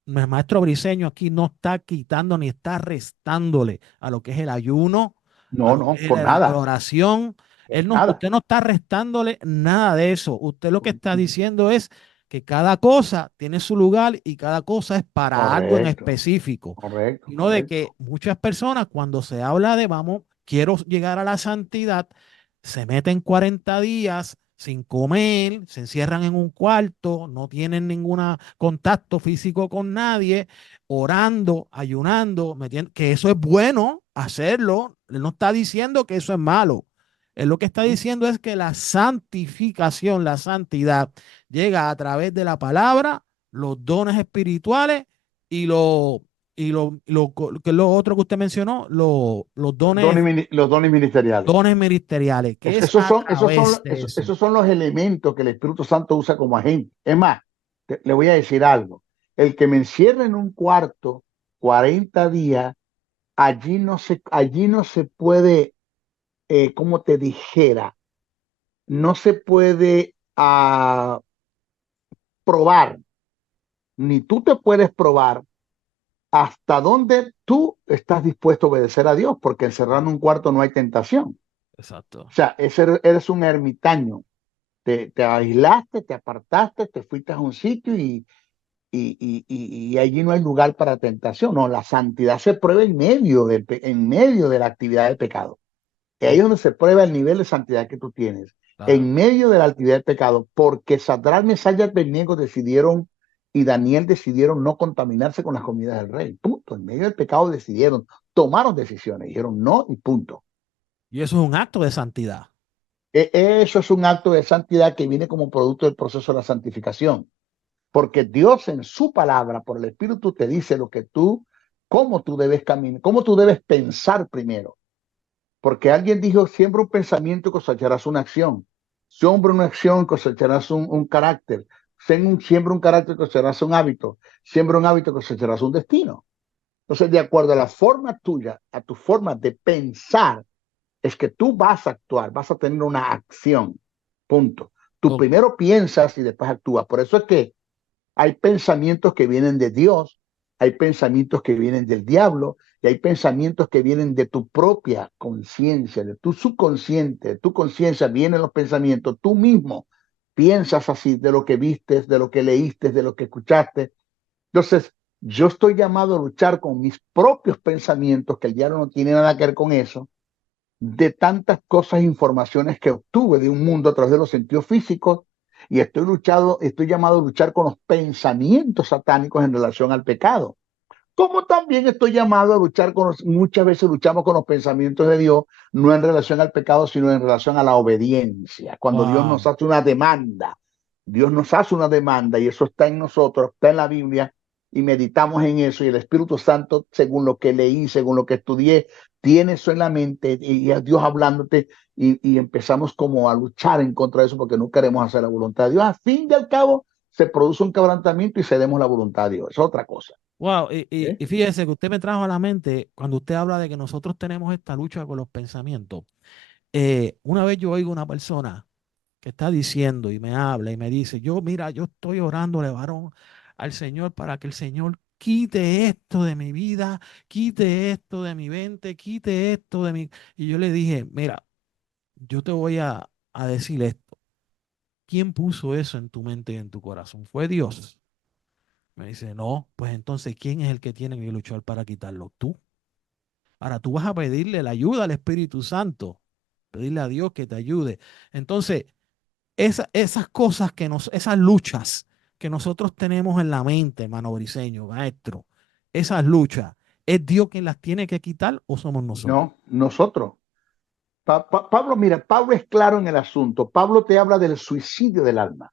maestro Briceño aquí no está quitando ni está restándole a lo que es el ayuno, a No, lo que no, es por la nada. oración. Nada. Usted no está restándole nada de eso. Usted lo que está diciendo es que cada cosa tiene su lugar y cada cosa es para algo en Correcto, específico. correcto, Y no de correcto. que muchas personas cuando se habla de quiero llegar a la santidad, se meten 40 días sin comer, se encierran en un cuarto, no tienen ningún contacto físico con nadie, orando, ayunando, que eso es bueno hacerlo. Él no está diciendo que eso es malo. Él lo que está diciendo es que la santificación, la santidad, llega a través de la palabra, los dones espirituales y que es lo otro que usted mencionó, los Los dones ministeriales. dones ministeriales, que es a través de eso. Esos son los elementos que el Espíritu Santo usa como agente. Es más, le voy a decir algo. El que me encierra en un cuarto 40 días, allí no se puede, como te dijera, no se puede probar, ni tú te puedes probar hasta dónde tú estás dispuesto a obedecer a Dios, porque encerrado en un cuarto no hay tentación. Exacto. O sea, eres un ermitaño. Te aislaste, te apartaste, te fuiste a un sitio y allí no hay lugar para tentación. No, la santidad se prueba en medio de la actividad del pecado. Ahí es donde se prueba el nivel de santidad que tú tienes. Claro. En medio de la actividad del pecado, porque Sadrach, Mesach y Abednego y Daniel decidieron no contaminarse con las comidas del rey. Punto. En medio del pecado tomaron decisiones, dijeron no y punto. Y eso es un acto de santidad. Eso es un acto de santidad que viene como producto del proceso de la santificación. Porque Dios en su palabra, por el Espíritu, te dice cómo tú debes caminar, cómo tú debes pensar primero. Porque alguien dijo, siembra un pensamiento y cosecharás una acción. Siembra una acción y cosecharás un carácter. Siembra un carácter y cosecharás un hábito. Siembra un hábito y cosecharás un destino. Entonces, de acuerdo a la forma tuya, a tu forma de pensar, es que tú vas a actuar, vas a tener una acción. Punto. Tú Ok. primero piensas y después actúas. Por eso es que hay pensamientos que vienen de Dios, hay pensamientos que vienen del diablo y hay pensamientos que vienen de tu propia conciencia, de tu subconsciente, de tu conciencia vienen los pensamientos, tú mismo piensas así de lo que vistes, de lo que leíste, de lo que escuchaste. Entonces, yo estoy llamado a luchar con mis propios pensamientos, que el diablo no tiene nada que ver con eso, de tantas cosas, informaciones que obtuve de un mundo a través de los sentidos físicos y estoy llamado a luchar con los pensamientos satánicos en relación al pecado. Como también estoy llamado a luchar muchas veces luchamos con los pensamientos de Dios, no en relación al pecado, sino en relación a la obediencia. Cuando Dios nos Wow. hace una demanda, Dios nos hace una demanda y eso está en nosotros, está en la Biblia y meditamos en eso y el Espíritu Santo, según lo que leí, según lo que estudié, tiene eso en la mente y es Dios hablándote y empezamos como a luchar en contra de eso porque no queremos hacer la voluntad de Dios. A fin y al cabo, se produce un quebrantamiento y cedemos la voluntad de Dios. Es otra cosa. Wow, y, y- ¿Eh? y fíjese que usted me trajo a la mente cuando usted habla de que nosotros tenemos esta lucha con los pensamientos. Una vez yo oigo una persona que está diciendo y me habla y me dice, mira, yo estoy orándole, varón, al Señor para que el Señor quite esto de mi vida, quite esto de mi mente, quite esto de mi... Y yo le dije, mira, yo te voy a decir esto. ¿Quién puso eso en tu mente y en tu corazón? ¿Fue Dios? Me dice, no, pues entonces, ¿quién es el que tiene que luchar para quitarlo? Tú. Ahora tú vas a pedirle la ayuda al Espíritu Santo, pedirle a Dios que te ayude. Entonces, esas cosas esas luchas que nosotros tenemos en la mente, hermano Briseño, maestro, esas luchas, ¿es Dios quien las tiene que quitar o somos nosotros? No, nosotros. Pablo, mira, Pablo es claro en el asunto. Pablo te habla del suicidio del alma.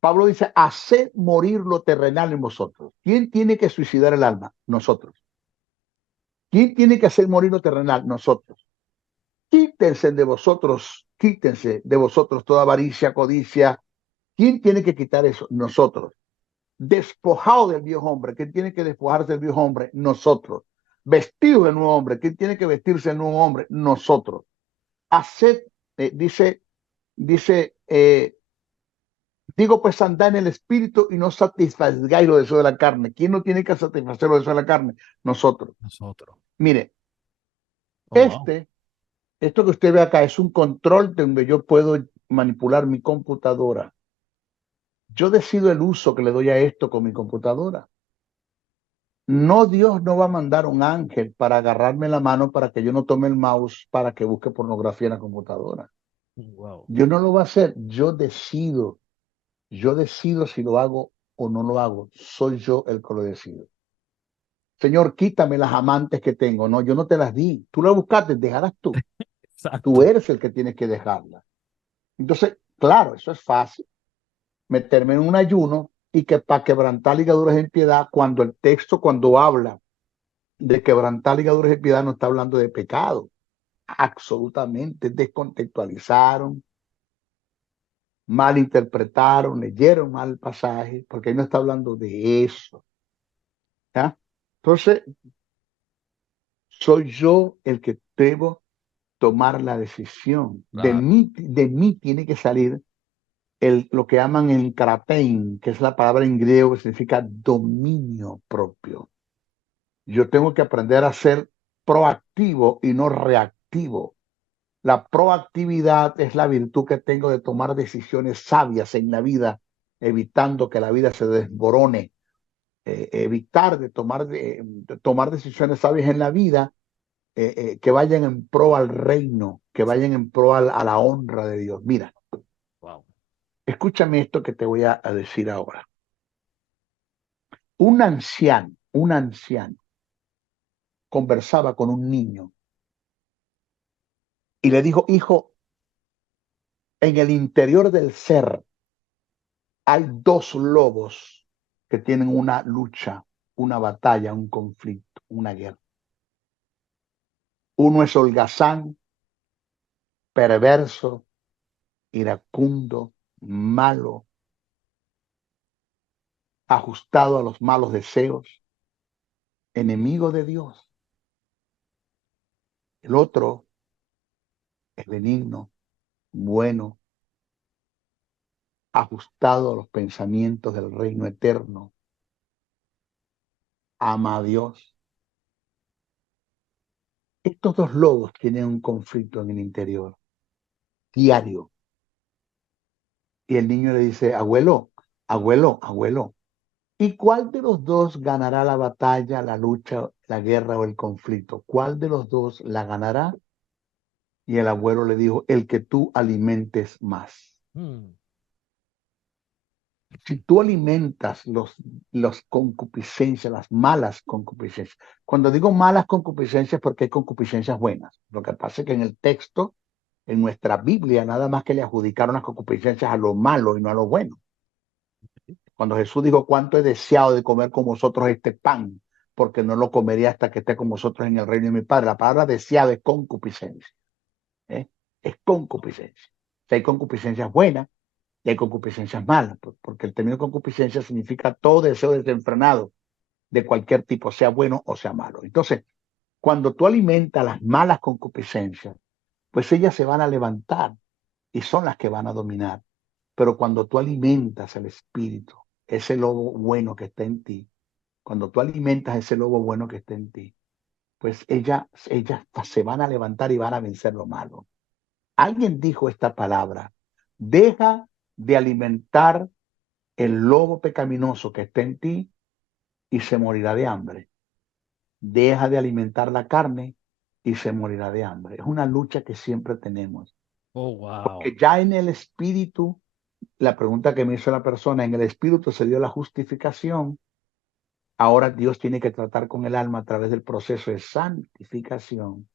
Pablo dice, haced morir lo terrenal en vosotros. ¿Quién tiene que suicidar el alma? Nosotros. ¿Quién tiene que hacer morir lo terrenal? Nosotros. Quítense de vosotros toda avaricia, codicia. ¿Quién tiene que quitar eso? Nosotros. Despojado del viejo hombre. ¿Quién tiene que despojarse del viejo hombre? Nosotros. Vestido del nuevo hombre. ¿Quién tiene que vestirse del nuevo hombre? Nosotros. Haced, dice, digo pues andad en el espíritu y no satisfagáis los deseos de la carne. ¿Quién no tiene que satisfacer los deseos de la carne? Nosotros. Nosotros. Mire, Oh, wow. este, esto que usted ve acá es un control donde yo puedo manipular mi computadora. Yo decido el uso que le doy a esto con mi computadora. No, Dios no va a mandar un ángel para agarrarme la mano para que yo no tome el mouse para que busque pornografía en la computadora. Wow. Dios no lo va a hacer. Yo decido si lo hago o no lo hago. Soy yo el que lo decido. Señor, quítame las amantes que tengo. No, yo no te las di. Tú las buscaste, dejarás tú. Tú Exacto. eres el que tienes que dejarlas. Entonces, claro, eso es fácil. Meterme en un ayuno y que para quebrantar ligaduras en piedad, cuando el texto, cuando habla de quebrantar ligaduras en piedad, no está hablando de pecado. Absolutamente descontextualizaron, malinterpretaron, leyeron mal el pasaje, porque ahí no está hablando de eso. ¿Ya? Entonces, soy yo el que debo tomar la decisión. Claro. De mí tiene que salir lo que llaman el kratein, que es la palabra en griego que significa dominio propio. Yo tengo que aprender a ser proactivo y no reactivo. La proactividad es la virtud que tengo de tomar decisiones sabias en la vida, evitando que la vida se desborone, evitar de tomar decisiones sabias en la vida que vayan en pro al reino, que vayan en pro a la honra de Dios. Mira, Wow. escúchame esto que te voy a decir ahora. Un anciano conversaba con un niño y le dijo, hijo, En el interior del ser hay dos lobos que tienen una lucha, una batalla, un conflicto, una guerra. Uno es holgazán, perverso, iracundo, malo, ajustado a los malos deseos, enemigo de Dios. El otro es benigno, bueno, ajustado a los pensamientos del reino eterno, ama a Dios. Estos dos lobos tienen un conflicto en el interior, diario. Y el niño le dice, abuelo, abuelo, abuelo, ¿y cuál de los dos ganará la batalla, la lucha, la guerra o el conflicto? ¿Cuál de los dos la ganará? Y el abuelo le dijo, el que tú alimentes más. Si tú alimentas los concupiscencias, las malas concupiscencias. Cuando digo malas concupiscencias, porque hay concupiscencias buenas. Lo que pasa es que en el texto, en nuestra Biblia, nada más que le adjudicaron las concupiscencias a lo malo y no a lo bueno. Cuando Jesús dijo, cuánto he deseado de comer con vosotros este pan, porque no lo comería hasta que esté con vosotros en el reino de mi Padre. La palabra deseado es concupiscencia. Es concupiscencia. Si hay concupiscencias buenas y hay concupiscencias malas, porque el término concupiscencia significa todo deseo desenfrenado de cualquier tipo, sea bueno o sea malo. Entonces, cuando tú alimentas las malas concupiscencias, pues ellas se van a levantar y son las que van a dominar. Pero cuando tú alimentas el espíritu, ese lobo bueno que está en ti, cuando tú alimentas ese lobo bueno que está en ti, pues ellas se van a levantar y van a vencer lo malo. Alguien dijo esta palabra, deja de alimentar el lobo pecaminoso que está en ti y se morirá de hambre. Deja de alimentar la carne y se morirá de hambre. Es una lucha que siempre tenemos. Oh, wow. Porque ya en el espíritu, la pregunta que me hizo la persona, en el espíritu se dio la justificación. Ahora Dios tiene que tratar con el alma a través del proceso de santificación.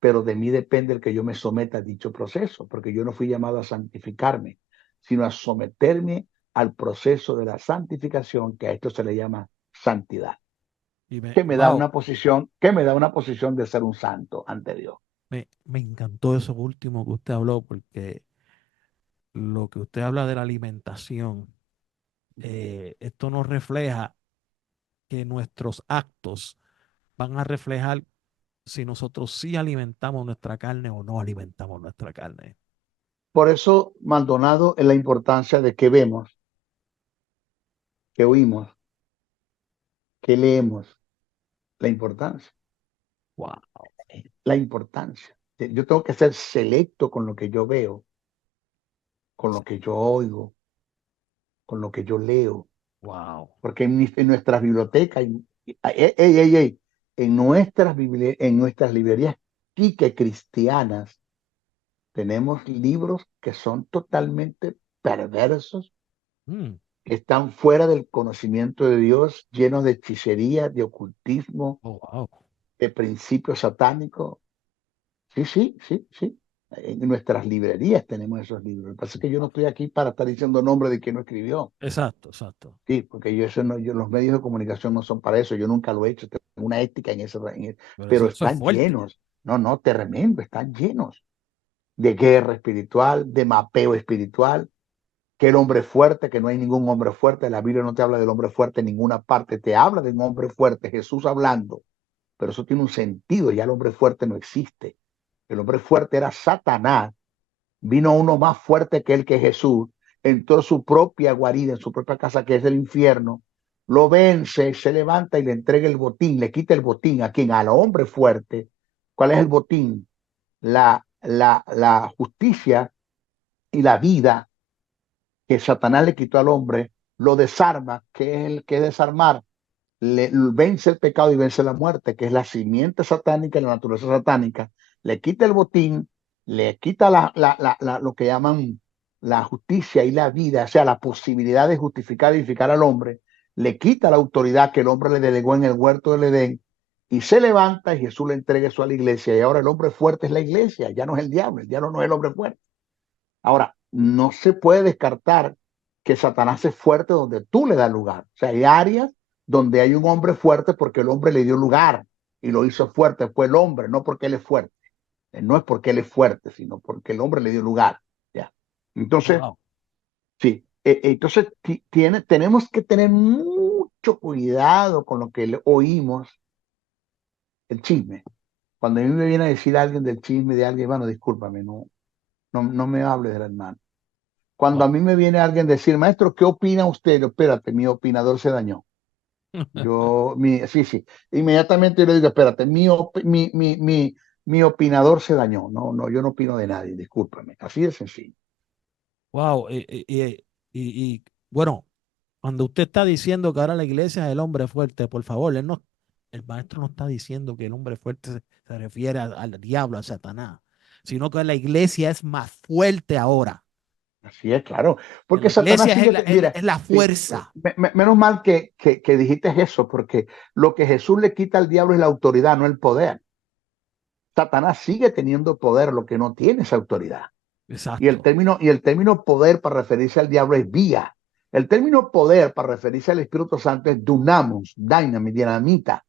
Pero de mí depende el que yo me someta a dicho proceso, porque yo no fui llamado a santificarme, sino a someterme al proceso de la santificación, que a esto se le llama santidad. Que me da una posición de ser un santo ante Dios. Me encantó eso último que usted habló, porque lo que usted habla de la alimentación, esto nos refleja que nuestros actos van a reflejar si nosotros sí alimentamos nuestra carne o no alimentamos nuestra carne. Por eso, Maldonado, es la importancia de que vemos, que oímos, que leemos, la importancia. Wow. La importancia. Yo tengo que ser selecto con lo que yo veo, con lo que yo oigo, con lo que yo leo. Wow. Porque en nuestras bibliotecas, en nuestras librerías cristianas, tenemos libros que son totalmente perversos, que están fuera del conocimiento de Dios, llenos de hechicería, de ocultismo, de principios satánicos. Sí. En nuestras librerías tenemos esos libros. Lo que pasa es que yo no estoy aquí para estar diciendo nombre de quien no escribió. Exacto. Sí, porque los medios de comunicación no son para eso. Yo nunca lo he hecho. Tengo una ética en eso. Pero están llenos. No, tremendo. Están llenos de guerra espiritual, de mapeo espiritual. Que el hombre fuerte, que no hay ningún hombre fuerte. La Biblia no te habla del hombre fuerte en ninguna parte. Te habla de un hombre fuerte, Jesús hablando. Pero eso tiene un sentido. Ya el hombre fuerte no existe. El hombre fuerte era Satanás. Vino uno más fuerte que él, que Jesús. Entró en su propia guarida, en su propia casa, que es el infierno. Lo vence, se levanta y le entrega el botín. Le quita el botín a quien, al hombre fuerte. ¿Cuál es el botín? La justicia y la vida que Satanás le quitó al hombre. Lo desarma, que es el que desarmar. Vence el pecado y vence la muerte, que es la simiente satánica y la naturaleza satánica. Le quita el botín, le quita lo que llaman la justicia y la vida, o sea, la posibilidad de justificar y edificar al hombre, le quita la autoridad que el hombre le delegó en el huerto del Edén, y se levanta y Jesús le entrega eso a la iglesia, y ahora el hombre fuerte es la iglesia, ya no es el diablo no es el hombre fuerte. Ahora, no se puede descartar que Satanás es fuerte donde tú le das lugar. O sea, hay áreas donde hay un hombre fuerte porque el hombre le dio lugar y lo hizo fuerte. Fue el hombre, no porque él es fuerte. No es porque él es fuerte, sino porque el hombre le dio lugar. ¿Ya? Entonces, Wow. sí. Entonces, tenemos que tener mucho cuidado con lo que oímos, el chisme. Cuando a mí me viene a decir alguien del chisme de alguien, bueno, discúlpame, no me hables del hermano. Cuando Wow. a mí me viene alguien a decir, maestro, ¿qué opina usted? Yo, espérate, mi opinador se dañó. Sí. Inmediatamente yo le digo, espérate, mi opinador se dañó. No, yo no opino de nadie, discúlpame. Así de sencillo. Wow. Bueno, cuando usted está diciendo que ahora la iglesia es el hombre fuerte, por favor, el maestro no está diciendo que el hombre fuerte se refiere al diablo, a Satanás, sino que la iglesia es más fuerte ahora. Así es, claro. Que Porque la Satanás iglesia sigue, mira, es la sí, fuerza. menos mal que dijiste eso, porque lo que Jesús le quita al diablo es la autoridad, no el poder. Satanás sigue teniendo poder, lo que no tiene es autoridad. Exacto. Y el término poder para referirse al diablo es vía. El término poder para referirse al Espíritu Santo es dunamos, dynamite, dinamita,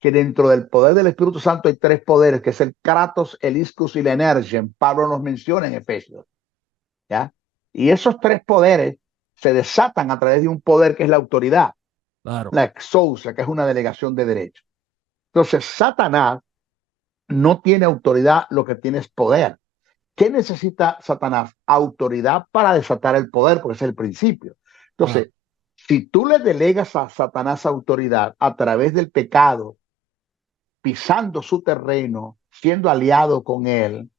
que dentro del poder del Espíritu Santo hay tres poderes, que es el kratos, el iscus y la energía. Pablo nos menciona en Efesios. ¿Ya? Y esos tres poderes se desatan a través de un poder que es la autoridad, Claro. la exousia, que es una delegación de derecho. Entonces, Satanás no tiene autoridad, lo que tiene es poder. ¿Qué necesita Satanás? Autoridad para desatar el poder, porque ese es el principio. Claro. Entonces, si tú le delegas a Satanás autoridad a través del pecado, pisando su terreno, siendo aliado con él,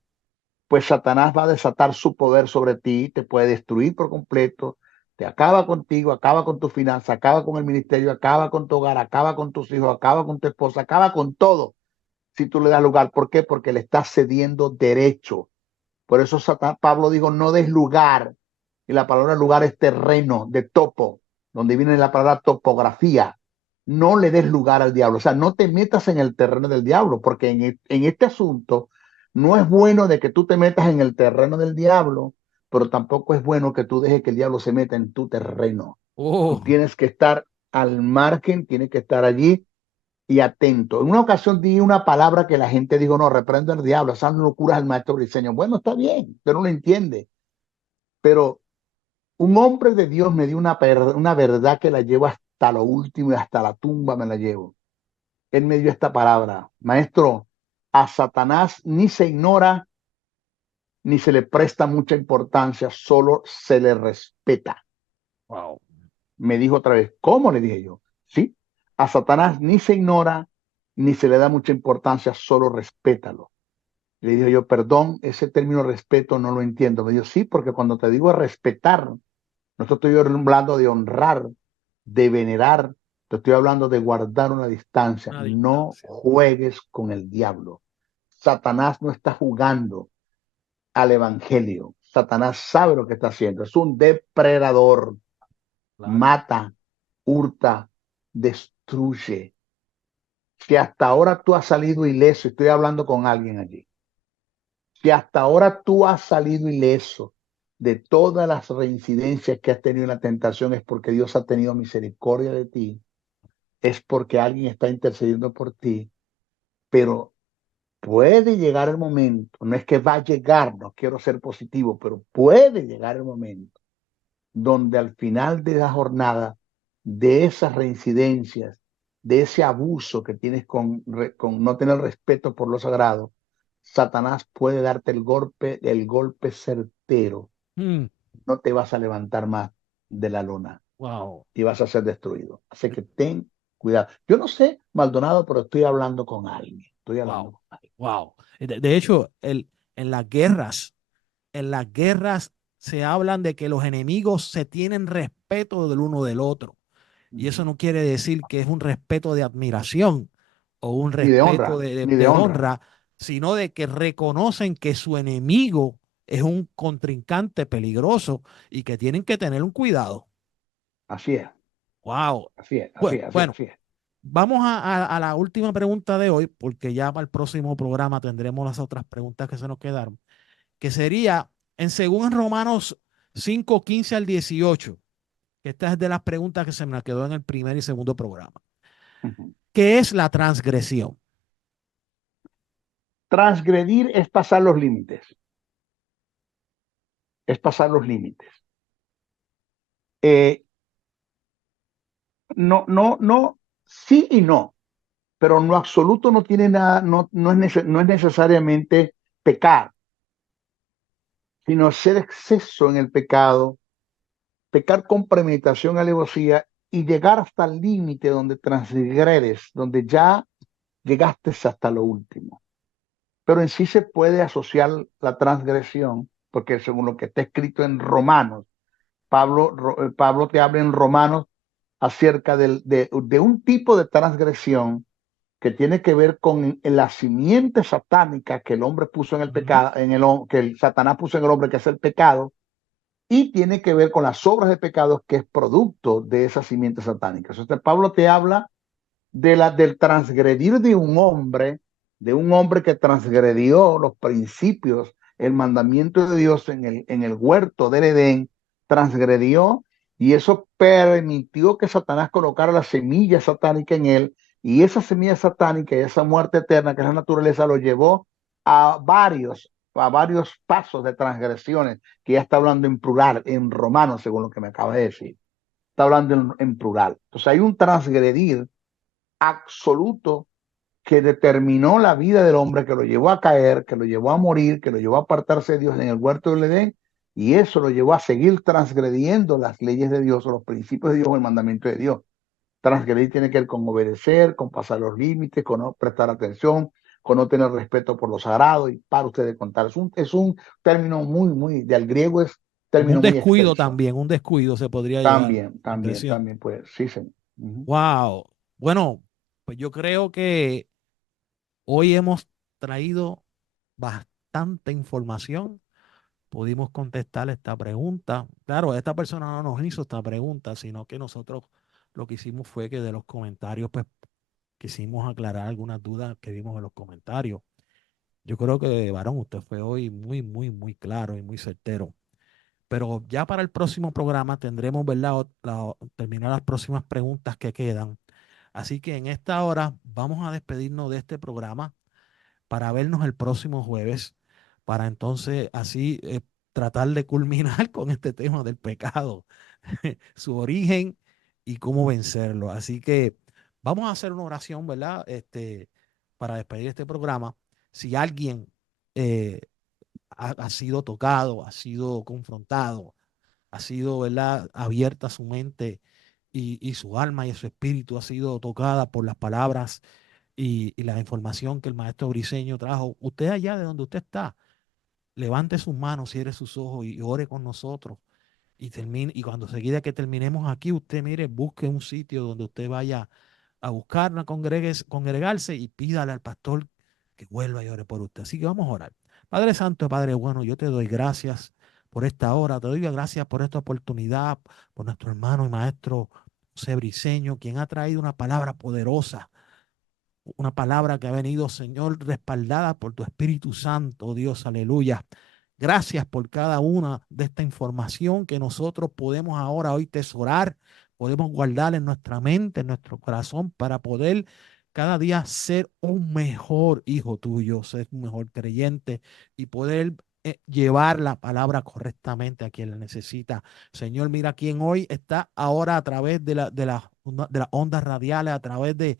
pues Satanás va a desatar su poder sobre ti, te puede destruir por completo, te acaba contigo, acaba con tu finanza, acaba con el ministerio, acaba con tu hogar, acaba con tus hijos, acaba con tu esposa, acaba con todo si tú le das lugar. ¿Por qué? Porque le estás cediendo derecho. Por eso Pablo dijo, no des lugar. Y la palabra lugar es terreno, de topo, donde viene la palabra topografía. No le des lugar al diablo. O sea, no te metas en el terreno del diablo, porque en este asunto no es bueno de que tú te metas en el terreno del diablo, pero tampoco es bueno que tú dejes que el diablo se meta en tu terreno. Tú Oh, tienes que estar al margen, tienes que estar allí y atento. En una ocasión di una palabra que la gente dijo, no, reprendo al diablo, esas locuras al maestro Briseño. Bueno, está bien, pero no lo entiende. Pero un hombre de Dios me dio una verdad que la llevo hasta lo último y hasta la tumba me la llevo. Él me dio esta palabra, maestro, a Satanás ni se ignora ni se le presta mucha importancia, solo se le respeta. wow. Me dijo otra vez, ¿cómo? Le dije yo. Sí, a Satanás ni se ignora ni se le da mucha importancia, solo respétalo. Le digo yo, perdón, ese término respeto no lo entiendo. Me dijo, sí, porque cuando te digo respetar, no te estoy hablando de honrar, de venerar, te estoy hablando de guardar una distancia. Una No distancia. juegues con el diablo. Satanás no está jugando al evangelio. Satanás sabe lo que está haciendo. Es un depredador. Claro. Mata, hurta, destruye. Si hasta ahora tú has salido ileso, estoy hablando con alguien allí. Si hasta ahora tú has salido ileso de todas las reincidencias que has tenido en la tentación, es porque Dios ha tenido misericordia de ti, es porque alguien está intercediendo por ti, pero puede llegar el momento, no es que va a llegar, no quiero ser positivo, pero puede llegar el momento donde al final de la jornada, de esas reincidencias, de ese abuso que tienes con no tener respeto por lo sagrado, Satanás puede darte el golpe certero. Mm, No te vas a levantar más de la lona wow. y vas a ser destruido. Así que ten cuidado. Yo no sé, Maldonado, pero estoy hablando con alguien. Estoy hablando Wow. con alguien. Wow. De hecho, en las guerras, en las guerras se hablan de que los enemigos se tienen respeto del uno del otro. Y eso no quiere decir que es un respeto de admiración o un Ni de respeto honra, ni de de honra. honra, sino de que reconocen que su enemigo es un contrincante peligroso y que tienen que tener un cuidado. Así es, Wow. así es, así es, así es, Bueno, así es. vamos a la última pregunta de hoy, porque ya para el próximo programa tendremos las otras preguntas que se nos quedaron, que sería, según Romanos 5, 15 al 18, que esta es de las preguntas que se me quedó en el primer y segundo programa. ¿Qué es la transgresión? Transgredir es pasar los límites. Es pasar los límites. No, sí y no, pero en lo absoluto no tiene nada, no es necesariamente pecar, sino ser exceso en el pecado, pecar con premeditación, alevosía y llegar hasta el límite donde transgredes, donde ya llegaste hasta lo último. Pero en sí se puede asociar la transgresión, porque según lo que está escrito en Romanos, Pablo te habla en Romanos acerca de un tipo de transgresión que tiene que ver con la simiente satánica que el hombre puso en el pecado, que el Satanás puso en el hombre, que es el pecado, y tiene que ver con las obras de pecados que es producto de esa simiente satánica. Entonces Pablo te habla del transgredir de un hombre que transgredió los principios, el mandamiento de Dios en el huerto del Edén, transgredió, y eso permitió que Satanás colocara la semilla satánica en él, y esa semilla satánica y esa muerte eterna que es la naturaleza lo llevó a varios pasos de transgresiones, que ya está hablando en plural, en Romanos, según lo que me acaba de decir. Está hablando en plural. Entonces hay un transgredir absoluto que determinó la vida del hombre, que lo llevó a caer, que lo llevó a morir, que lo llevó a apartarse de Dios en el huerto del Edén, y eso lo llevó a seguir transgrediendo las leyes de Dios o los principios de Dios o el mandamiento de Dios. Transgredir tiene que ver con obedecer, con pasar los límites, con no prestar atención, con no tener respeto por lo sagrado, y para ustedes contar. Es un término muy, del griego es término Un muy descuido extenso. también, un descuido se podría llevar. También, pues, sí, señor. Wow. Bueno, pues yo creo que hoy hemos traído bastante información. Pudimos contestar esta pregunta. Claro, esta persona no nos hizo esta pregunta, sino que nosotros lo que hicimos fue que de los comentarios, pues quisimos aclarar algunas dudas que vimos en los comentarios. Yo creo que, varón, usted fue hoy muy claro y muy certero. Pero ya para el próximo programa tendremos, ¿verdad? Terminar las próximas preguntas que quedan. Así que en esta hora vamos a despedirnos de este programa para vernos el próximo jueves, para entonces así tratar de culminar con este tema del pecado, su origen y cómo vencerlo. Así que vamos a hacer una oración, ¿verdad? Para despedir este programa. Si alguien eh, ha sido tocado, ha sido confrontado, ha sido, ¿verdad?, abierta su mente y su alma y su espíritu ha sido tocada por las palabras y la información que el maestro Briceño trajo. Usted allá de donde usted está, levante sus manos, cierre sus ojos y ore con nosotros. Y cuando seguida que terminemos aquí, usted mire, busque un sitio donde usted vaya a buscarla, congregarse y pídale al pastor que vuelva y ore por usted. Así que vamos a orar. Padre Santo, Padre bueno, yo te doy gracias por esta hora, te doy gracias por esta oportunidad, por nuestro hermano y maestro José Briceño, quien ha traído una palabra poderosa, una palabra que ha venido, Señor, respaldada por tu Espíritu Santo, oh Dios, aleluya. Gracias por cada una de esta información que nosotros podemos ahora hoy tesorar, podemos guardar en nuestra mente, en nuestro corazón, para poder cada día ser un mejor hijo tuyo, ser un mejor creyente y poder llevar la palabra correctamente a quien la necesita. Señor, mira quién hoy está ahora a través de las ondas radiales, a través de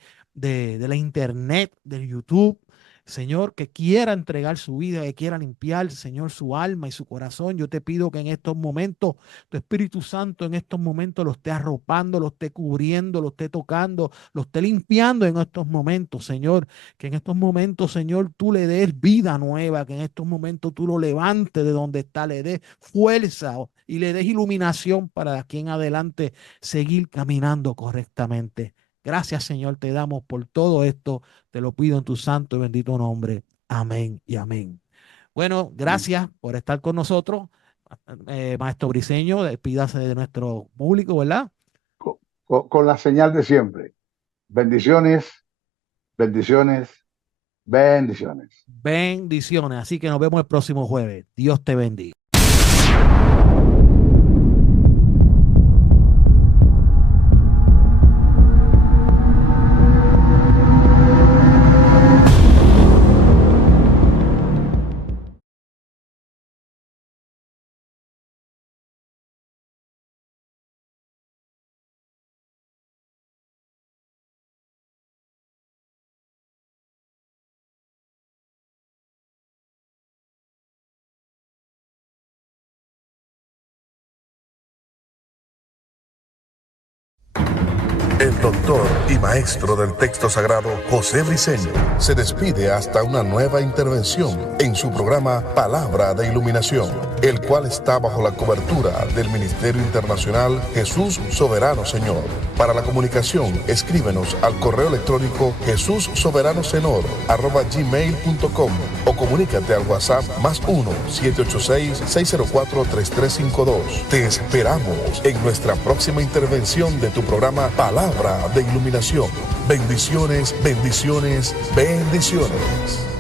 la internet, del YouTube. Señor, que quiera entregar su vida, que quiera limpiar, Señor, su alma y su corazón. Yo te pido que en estos momentos, tu Espíritu Santo en estos momentos lo esté arropando, lo esté cubriendo, lo esté tocando, lo esté limpiando en estos momentos, Señor. Que en estos momentos, Señor, tú le des vida nueva, que en estos momentos tú lo levantes de donde está, le des fuerza y le des iluminación para de aquí en adelante seguir caminando correctamente. Gracias, Señor, te damos por todo esto. Te lo pido en tu santo y bendito nombre. Amén y amén. Bueno, gracias por estar con nosotros. Maestro Briceño, despídase de nuestro público, ¿verdad? Con la señal de siempre. Bendiciones, bendiciones, bendiciones. Bendiciones. Así que nos vemos el próximo jueves. Dios te bendiga. El doctor y maestro del texto sagrado, José Briceño, se despide hasta una nueva intervención en su programa Palabra de Iluminación, el cual está bajo la cobertura del Ministerio Internacional Jesús Soberano Señor. Para la comunicación, escríbenos al correo electrónico jesussoberanosenor@gmail.com o comunícate al WhatsApp +1 786-604-3352. Te esperamos en nuestra próxima intervención de tu programa Palabra de Iluminación. Bendiciones, bendiciones, bendiciones.